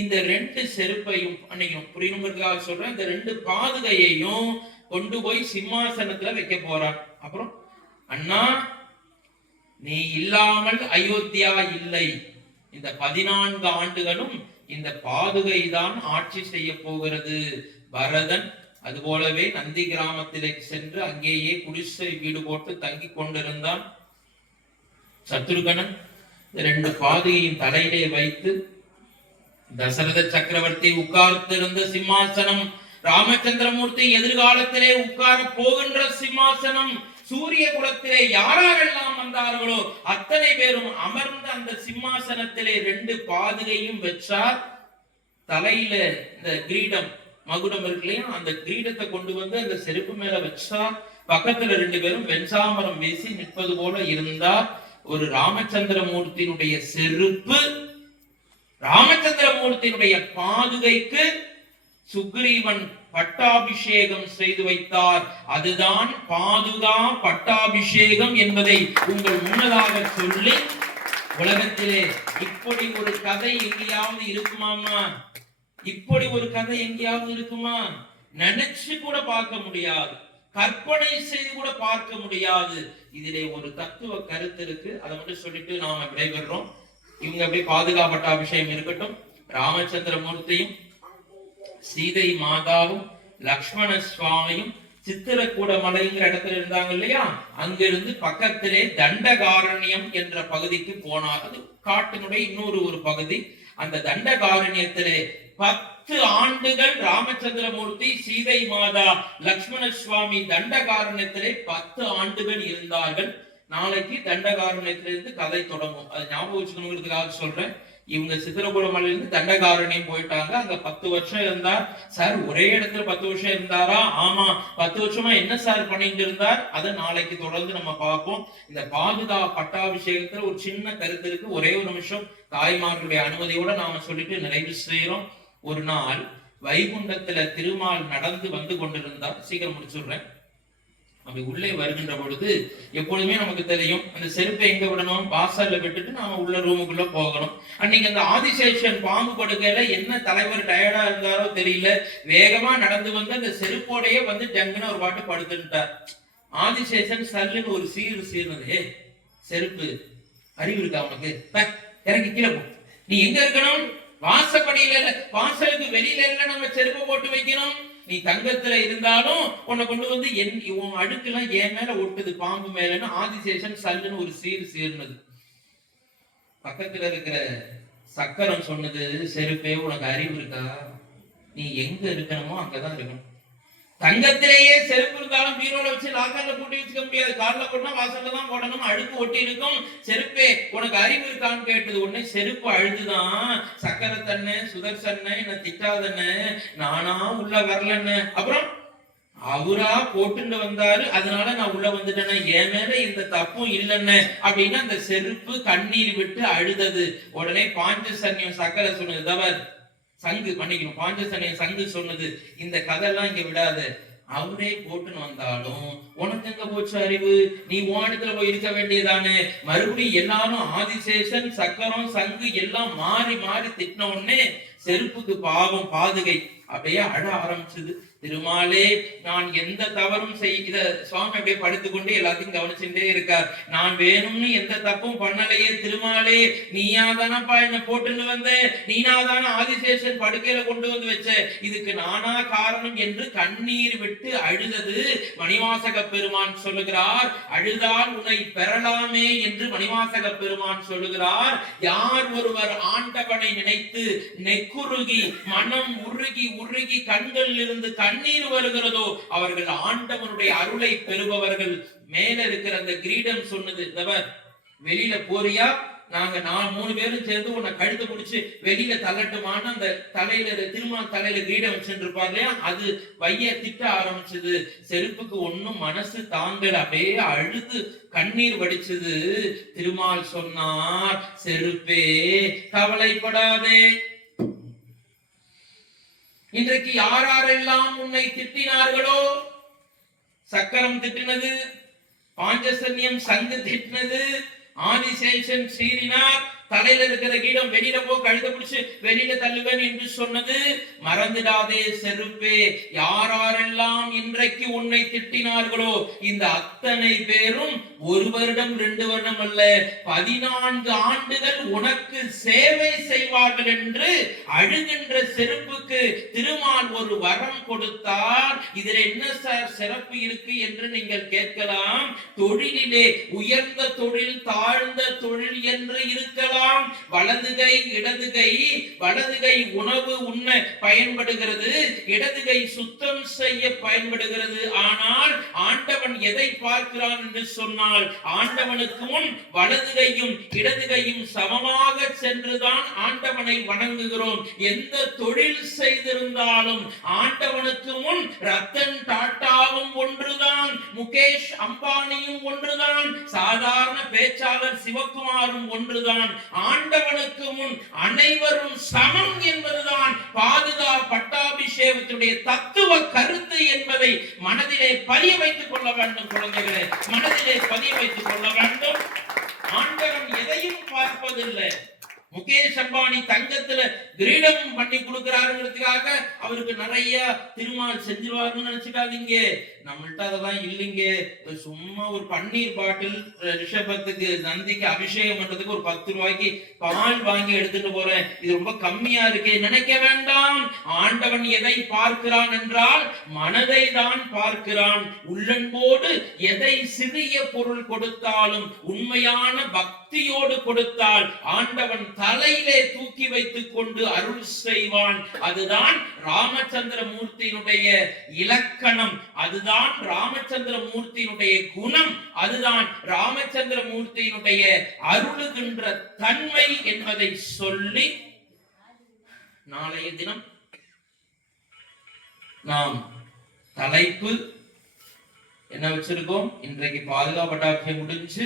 இந்த 2 செருப்பையும் அன்னைக்கும் புரியணுங்கிறதுக்காக சொல்றேன், இந்த 2 பாதுகையையும் கொண்டு போய் சிம்மாசனத்துல வைக்க போறான். அப்புறம் அண்ணா நீ இல்லாமல் அயோத்தியா இல்லை. இந்த 14 ஆண்டுகளும் இந்த பாதுகை தான் ஆட்சி செய்ய போகிறது. பரதன் அதுபோலவே நந்தி கிராமத்திலே சென்று அங்கேயே குடிசை வீடு போட்டு தங்கி கொண்டிருந்தான். சத்ருகனன் 2 பாதுகையின் தலையிலே வைத்து தசரத சக்கரவர்த்தி உட்கார்ந்திருந்த சிம்மாசனம், ராமச்சந்திரமூர்த்தி எதிர்காலத்திலே உட்கார போகின்ற சிம்மாசனம், சூரிய குலத்திலே யாரெல்லாம் வந்தார்களோ அத்தனை பேரும் அமர்ந்த அந்த சிம்மாசனத்திலே 2 பாதுகையும் வச்சார். தலையில இந்த கிரீடம் மகுடம் இருக்கு இல்லையா, அந்த கிரீடத்தை கொண்டு வந்து அந்த செருப்பு மேல வச்சார். பக்கத்துல 2 பேரும் வெண்சாமரம் வீசி நிற்பது போல இருந்தார். ஒரு ராமச்சந்திரமூர்த்தியினுடைய செருப்பு ராமச்சந்திரமூர்த்தியினுடைய பாதுகைக்கு சுக்ரீவன் பட்டாபிஷேகம் செய்து வைத்தார். அதுதான் பாதுகா பட்டாபிஷேகம் என்பதை உங்கள் முன்னதாக சொல்லி, உலகத்திலே இப்படி ஒரு கதை எங்கேயாவது இருக்குமாமா? இப்படி ஒரு கதை எங்கேயாவது இருக்குமா? நினைச்சு கூட பார்க்க முடியாது, கற்பனை செய்து கூட பார்க்க முடியாது. இதிலே ஒரு தத்துவ கருத்து இருக்கு. அதை மட்டும் சொல்லிட்டு நாம விடைபெறுறோம். இவங்க அப்படியே பாதுகா பட்டாபிஷேகம் இருக்கட்டும். ராமச்சந்திரமூர்த்தியும் சீதை மாதாவும் லக்ஷ்மண சுவாமியும் சித்திரக்கூட மலைங்கிற இடத்துல இருந்தாங்க இல்லையா, அங்கிருந்து பக்கத்திலே தண்டகாரண்யம் என்ற பகுதிக்கு போனார். அது காட்டினுடைய இன்னொரு பகுதி. அந்த தண்டகாரண்யத்திலே 10 ஆண்டுகள் ராமச்சந்திரமூர்த்தி, சீதை மாதா, லக்ஷ்மண சுவாமி தண்டகாரண்யத்திலே 10 ஆண்டுகள் இருந்தார்கள். நாளைக்கு தண்டகாரண்யத்திலிருந்து கதை தொடங்கும். அதை ஞாபகம் வச்சுக்கணுங்கிறதுக்காக சொல்றேன். இவங்க சித்திரகுளமலையிலிருந்து தண்டகாரண்யம் போயிட்டாங்க. அங்க 10 வருஷம் இருந்தார். சார் ஒரே இடத்துல 10 வருஷம் இருந்தாரா? ஆமா. 10 வருஷமா என்ன சார் பண்ணிட்டு இருந்தார்? அதை நாளைக்கு தொடர்ந்து நம்ம பார்ப்போம். இந்த பாதுகா பட்டாபிஷேகத்துல ஒரு சின்ன கருத்து இருக்கு. ஒரே ஒரு நிமிஷம் தாய்மார்களுடைய அனுமதியோட நாம சொல்லிட்டு நிறைவு செய்யறோம். ஒரு நாள் வைகுண்டத்துல திருமால் நடந்து வந்து கொண்டிருந்தார். சீக்கிரம் முடிச்சுடுறேன். அப்படி உள்ளே வருகின்ற பொழுது எப்பொழுதுமே நமக்கு தெரியும், அந்த செருப்பை எங்க விடணும்? வாசல்ல விட்டுட்டு நாம உள்ள ரூமுக்குள்ள போகணும். அன்னைக்கு அந்த ஆதிசேஷன் பாம்பு படுக்கையில என்ன தலைவர் டயர்டா இருந்தாரோ தெரியல, வேகமா நடந்து வந்து அந்த செருப்போடையே வந்து ஜங்குன்னு ஒரு பாட்டு படுத்துட்டார். ஆதிசேஷன் சல்லுன்னு ஒரு சீர்னது, செருப்பு அறிவு இருக்கா உனக்கு? இறங்கி கீழே போ. நீ எங்க இருக்கணும்? வாசப்படியில இல்ல, வாசலுக்கு வெளியில இல்ல நம்ம செருப்பை போட்டு வைக்கணும். நீ தங்கத்துல இருந்தாலும் உன்னை கொண்டு வந்து உன் அடுக்கெல்லாம் என் மேல ஒட்டுது, பாம்பு மேலன்னு ஆதிசேஷன் சல்லுன்னு ஒரு சீர்னது. பக்கத்துல இருக்கிற சக்கரம் சொன்னது, செருப்பே உனக்கு அறிவு இருக்கா? நீ எங்க இருக்கணுமோ அங்கதான் இருக்கணும். தங்கத்திலேயே செருப்பு இருந்தாலும் பீரோல வச்சு லாக்கர்ல போட்டு வச்சுக்க முடியாது. கார்ல போட்டா வாசல்ல தான் போடணும், அழுக்கு ஒட்டி இருக்கும். செருப்பே உனக்கு அறிவு இருக்கான்னு கேட்டது உடனே செருப்பு அழுதுதான், சக்கரத்தண்ணே சுதர்சன்ன என்ன திட்டாதன்னு, நானா உள்ள வரலன்னு. அப்புறம் அவரா போட்டுன்னு வந்தாரு, அதனால நான் உள்ள வந்துட்டேன்னா என் மேல இந்த தப்பும் இல்லைன்னு அப்படின்னு அந்த செருப்பு கண்ணீர் விட்டு அழுதது. உடனே பாஞ்சசன்யம் சக்கர சொன்னது, தவர் சங்கு பண்ணிக்கணும். பாஞ்சசன்யம் சங்கு சொன்னது, இந்த கதையெல்லாம் இங்க விடாத, அவரே போட்டுன்னு வந்தாலும் உனக்கு எங்க போச்சு அறிவு? நீ ஓனத்துல போய் இருக்க வேண்டியதானே. மறுபடியும் எல்லாரும் ஆதிசேஷன் சக்கரம் சங்கு எல்லாம் மாறி மாறி திட்டின உடனே செருப்புக்கு பாவம் பாதுகை அப்படியே அழ ஆரம்பிச்சது. திருமாலே நான் எந்த தவறும் செய்த, சுவாமி அப்படியே படுத்துக்கொண்டு எல்லாத்தையும் கவனிச்சுட்டே இருக்கார். நான் வேணும்னு எந்த தப்பும் பண்ணலையே திருமாலே, நீயாதானப்பா என்ன போட்டுன்னு வந்த, நீனாதான ஆதிசேஷன் படுக்கையில கொண்டு வந்து வச்ச, இதுக்கு நானா காரணம் என்று கண்ணீர் விட்டு அழுதது. மணிவாசக பெருமான் சொல்லுகிறார், அழுதால் உன்னை பெறலாமே என்று மணிவாசக பெருமான் சொல்லுகிறார். யார் ஒருவர் ஆண்டவனை நினைத்து நெக்குருகி மனம் உருகி உருகி கண்களில் இருந்து கண்ணீர் வருகிறதோ அவர்கள் ஆண்டவனுடைய அருளை பெறுபவர்கள். மேல இருக்கிற அந்த கிரீடம் சொன்னது, தவர் வெளியில போறியா, நாங்க 3 பேரும் சேர்ந்து உன்னை கழுத்தை பிடிச்சு வெளியில தள்ளட்டுமான அந்த தலையில திருமால் தலையில கிரீடம் வச்சுட்டு இருப்பார் இல்லையா, அது வைய திட்ட ஆரம்பிச்சது. செருப்புக்கு ஒன்னும் மனசு தாங்கல், அப்படியே அழுது கண்ணீர் வடிச்சது. திருமால் சொன்னார், செருப்பே கவலைப்படாதே, இன்றைக்கு யாரெல்லாம் உன்னை திட்டினார்களோ, சக்கரம் திட்டினது, பாஞ்சசன்யம் சங்கு திட்டினது, ஆதிசேஷன் சீறினார், தலையில இருக்கிற கீடம் வெளியில போ, கழுத பிடிச்சு வெளியில தள்ளுவேன் என்று சொன்னது. மறந்துடாதே செருப்பே, யாரெல்லாம் இன்றைக்கு உன்னை திட்டினார்களோ இந்த அத்தனை பேரும் 1 வருடம் 2 வருடம் அல்ல 14 ஆண்டுகள் உனக்கு சேவை செய்வார்கள் என்று அழுகின்ற செருப்புக்கு திருமால் ஒரு வரம் கொடுத்தார். இதில் என்ன சார் சிறப்பு இருக்கு என்று நீங்கள் கேட்கலாம். தொழிலிலே உயர்ந்த தொழில் தாழ்ந்த தொழில் என்று இருக்கலாம். கொள்ளலாம். வலது கை இடது கை, வலது கை உணவு உண்ண பயன்படுகிறது, இடது கை சுத்தம் செய்ய பயன்படுகிறது. ஆனால் ஆண்டவன் எதை பார்க்கிறான் என்று சொன்னால், ஆண்டவனுக்கு முன் வலது கையும் இடது கையும் சமமாக சென்றுதான் ஆண்டவனை வணங்குகிறோம். எந்த தொழில் செய்திருந்தாலும் ஆண்டவனுக்கு முன் ரத்தன் டாட்டாவும் ஒன்றுதான், முகேஷ் அம்பானியும் ஒன்றுதான், சாதாரண பேச்சாளர் சிவகுமாரும் ஒன்றுதான். ஆண்டவனுக்கு முன் அனைவரும் சமம் என்பதுதான் பாதுகா பட்டாபிஷேகத்துடைய தத்துவ கருத்து என்பதை மனதிலே பதிய வைத்துக் கொள்ள வேண்டும். குழந்தைகளே, மனதிலே பதிய வைத்துக் கொள்ள வேண்டும். ஆண்டவன் எதையும் பார்ப்பதில்லை. முகேஷ் அம்பானி தங்கத்துல கிரீடம் பண்ணி கொடுக்கிறாருங்கிறதுக்காக அவருக்கு நிறைய திருமால் செஞ்சிருவாருன்னு நினைச்சுக்காதீங்க. நம்மள்ட்ட அதெல்லாம் இல்லைங்க. சும்மா ஒரு பன்னீர் பாட்டில் ரிஷபத்துக்கு நந்திக்கு அபிஷேகம் பண்றதுக்கு ஒரு 10 ரூபாய்க்கு பால் வாங்கி எடுத்துட்டு போறேன், இது ரொம்ப கம்மியா இருக்கே நினைக்க வேண்டாம். ஆண்டவன் எதை பார்க்கிறான் என்றால் மனதை தான் பார்க்கிறான். உள்ளன்போடு எதை சிறிய பொருள் கொடுத்தாலும் உண்மையான பக்தியோடு கொடுத்தால் ஆண்டவன் தலையிலே தூக்கி வைத்துக் கொண்டு அருள் செய்வான். அதுதான் ராமச்சந்திர மூர்த்தியினுடைய இலக்கணம், அதுதான் ராமச்சந்திர மூர்த்தியினுடைய குணம், அதுதான் ராமச்சந்திர மூர்த்தியினுடைய அருளுகின்ற தன்மை என்பதை சொல்லி, நாளைய தினம் நாம் தலைப்பு என்ன வச்சிருக்கோம்? இன்றைக்கு பாதுகா பட்டாபிஷேகம் முடிஞ்சு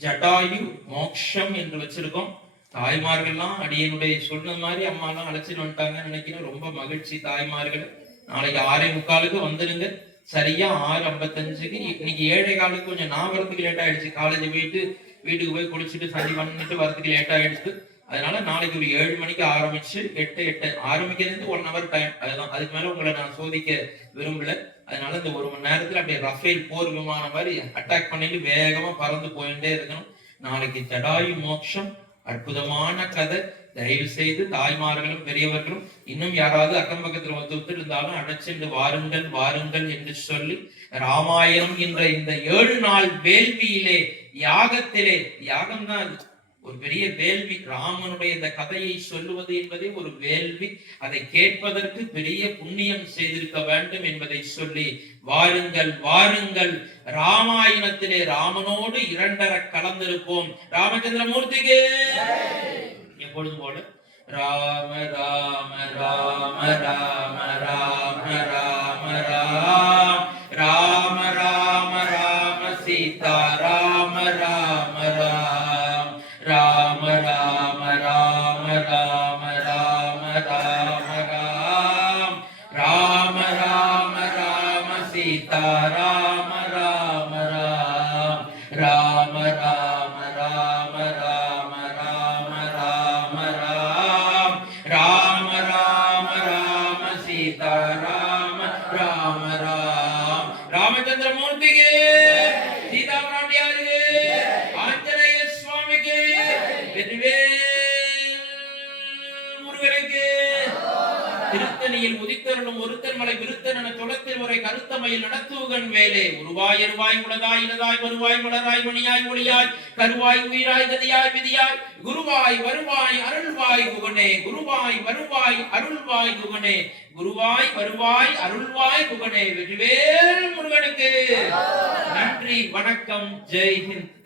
ஜடாயு மோட்சம் என்று வச்சிருக்கோம். தாய்மார்கள்லாம் அடியனுடைய சொன்ன மாதிரி அம்மாலாம் அழைச்சிட்டு வந்துட்டாங்க நினைக்கிறேன். ரொம்ப மகிழ்ச்சி தாய்மார்கள். நாளைக்கு 6:45 வந்துருங்க. சரியா 6:55. இன்னைக்கு 7:15 கொஞ்சம் நான் வரதுக்கு லேட் ஆயிடுச்சு. காலேஜ் போயிட்டு வீட்டுக்கு போய் குளிச்சுட்டு சரி பண்ணிட்டு வரதுக்கு லேட் ஆயிடுச்சு. அதனால நாளைக்கு ஒரு 7 மணிக்கு ஆரம்பிச்சு 8 ஆரம்பிக்கிறது 1 hour டைம். அதுதான், அதுக்கு மேல உங்களை நான் சோதிக்க விரும்பல. அதனால இந்த 1 மணி நேரத்துல அப்படியே ரஃபேல் போர் விமானம் மாதிரி அட்டாக் பண்ணிட்டு வேகமா பறந்து போயிட்டே இருக்கணும். நாளைக்கு ஜடாயு மோட்சம் அற்புதமான கதை. தயவு செய்து தாய்மார்களும் பெரியவர்களும் இன்னும் யாராவது அக்கம் பக்கத்துல ஒத்து இருந்தாலும் அழைச்சிட்டு வாருங்கள் வாருங்கள் என்று சொல்லி, ராமாயணம் என்ற இந்த 7 நாள் வேள்வியிலே யாகத்திலே, யாகம் தான் ஒரு பெரிய வேள்வி. ராமனுடைய இந்த கதையை சொல்லுவது என்பதே ஒரு வேள்வி. அதை கேட்பதற்கு பெரிய புண்ணியம் செய்திருக்க வேண்டும் என்பதை சொல்லி, வாருங்கள் வாருங்கள், ராமாயணத்திலே ராமனோடு 2 கலந்திருப்போம். ராமச்சந்திர மூர்த்திக்கு எப்பொழுதும் போல ராம ராம ராம ராம ராம ராம ராம ராம ராம ராம சீதா ராம ராம ராம ராம ராம ராம ராம ராம ராம ராம ராம ராம சீதா ராம ராம ராம ராம ராம ராம ராம ராம ராம ராம ராம ராம சீதா ராம ராம ராம. ராமச்சந்திர மூர்த்திக்கு, சீதா பிராட்டியாருக்கு, ஆஞ்சநேய சுவாமிக்கு, முருகனுக்கு. திருத்தணியில் உதித்தருளும் ஒருத்தன் மலை விருத்தன் என தொளத்தில் உரை கருத்தமையில் நடத்துவகன் வேலே. உருவாய் அருவாய் உளதாய் இனதாய் வருவாய் மலராய் மணியாய் ஒளியாய் கருவாய் உயிராய் கதியாய் விதியாய் குருவாய் வருவாய் அருள்வாய் குகனே. குருவாய் வருவாய் அருள்வாய் குகனே. குருவாய் வருவாய் அருள்வாய் குகனே. வெற்றிவேல் முருகனுக்கு. நன்றி, வணக்கம், ஜெய் ஹிந்த்.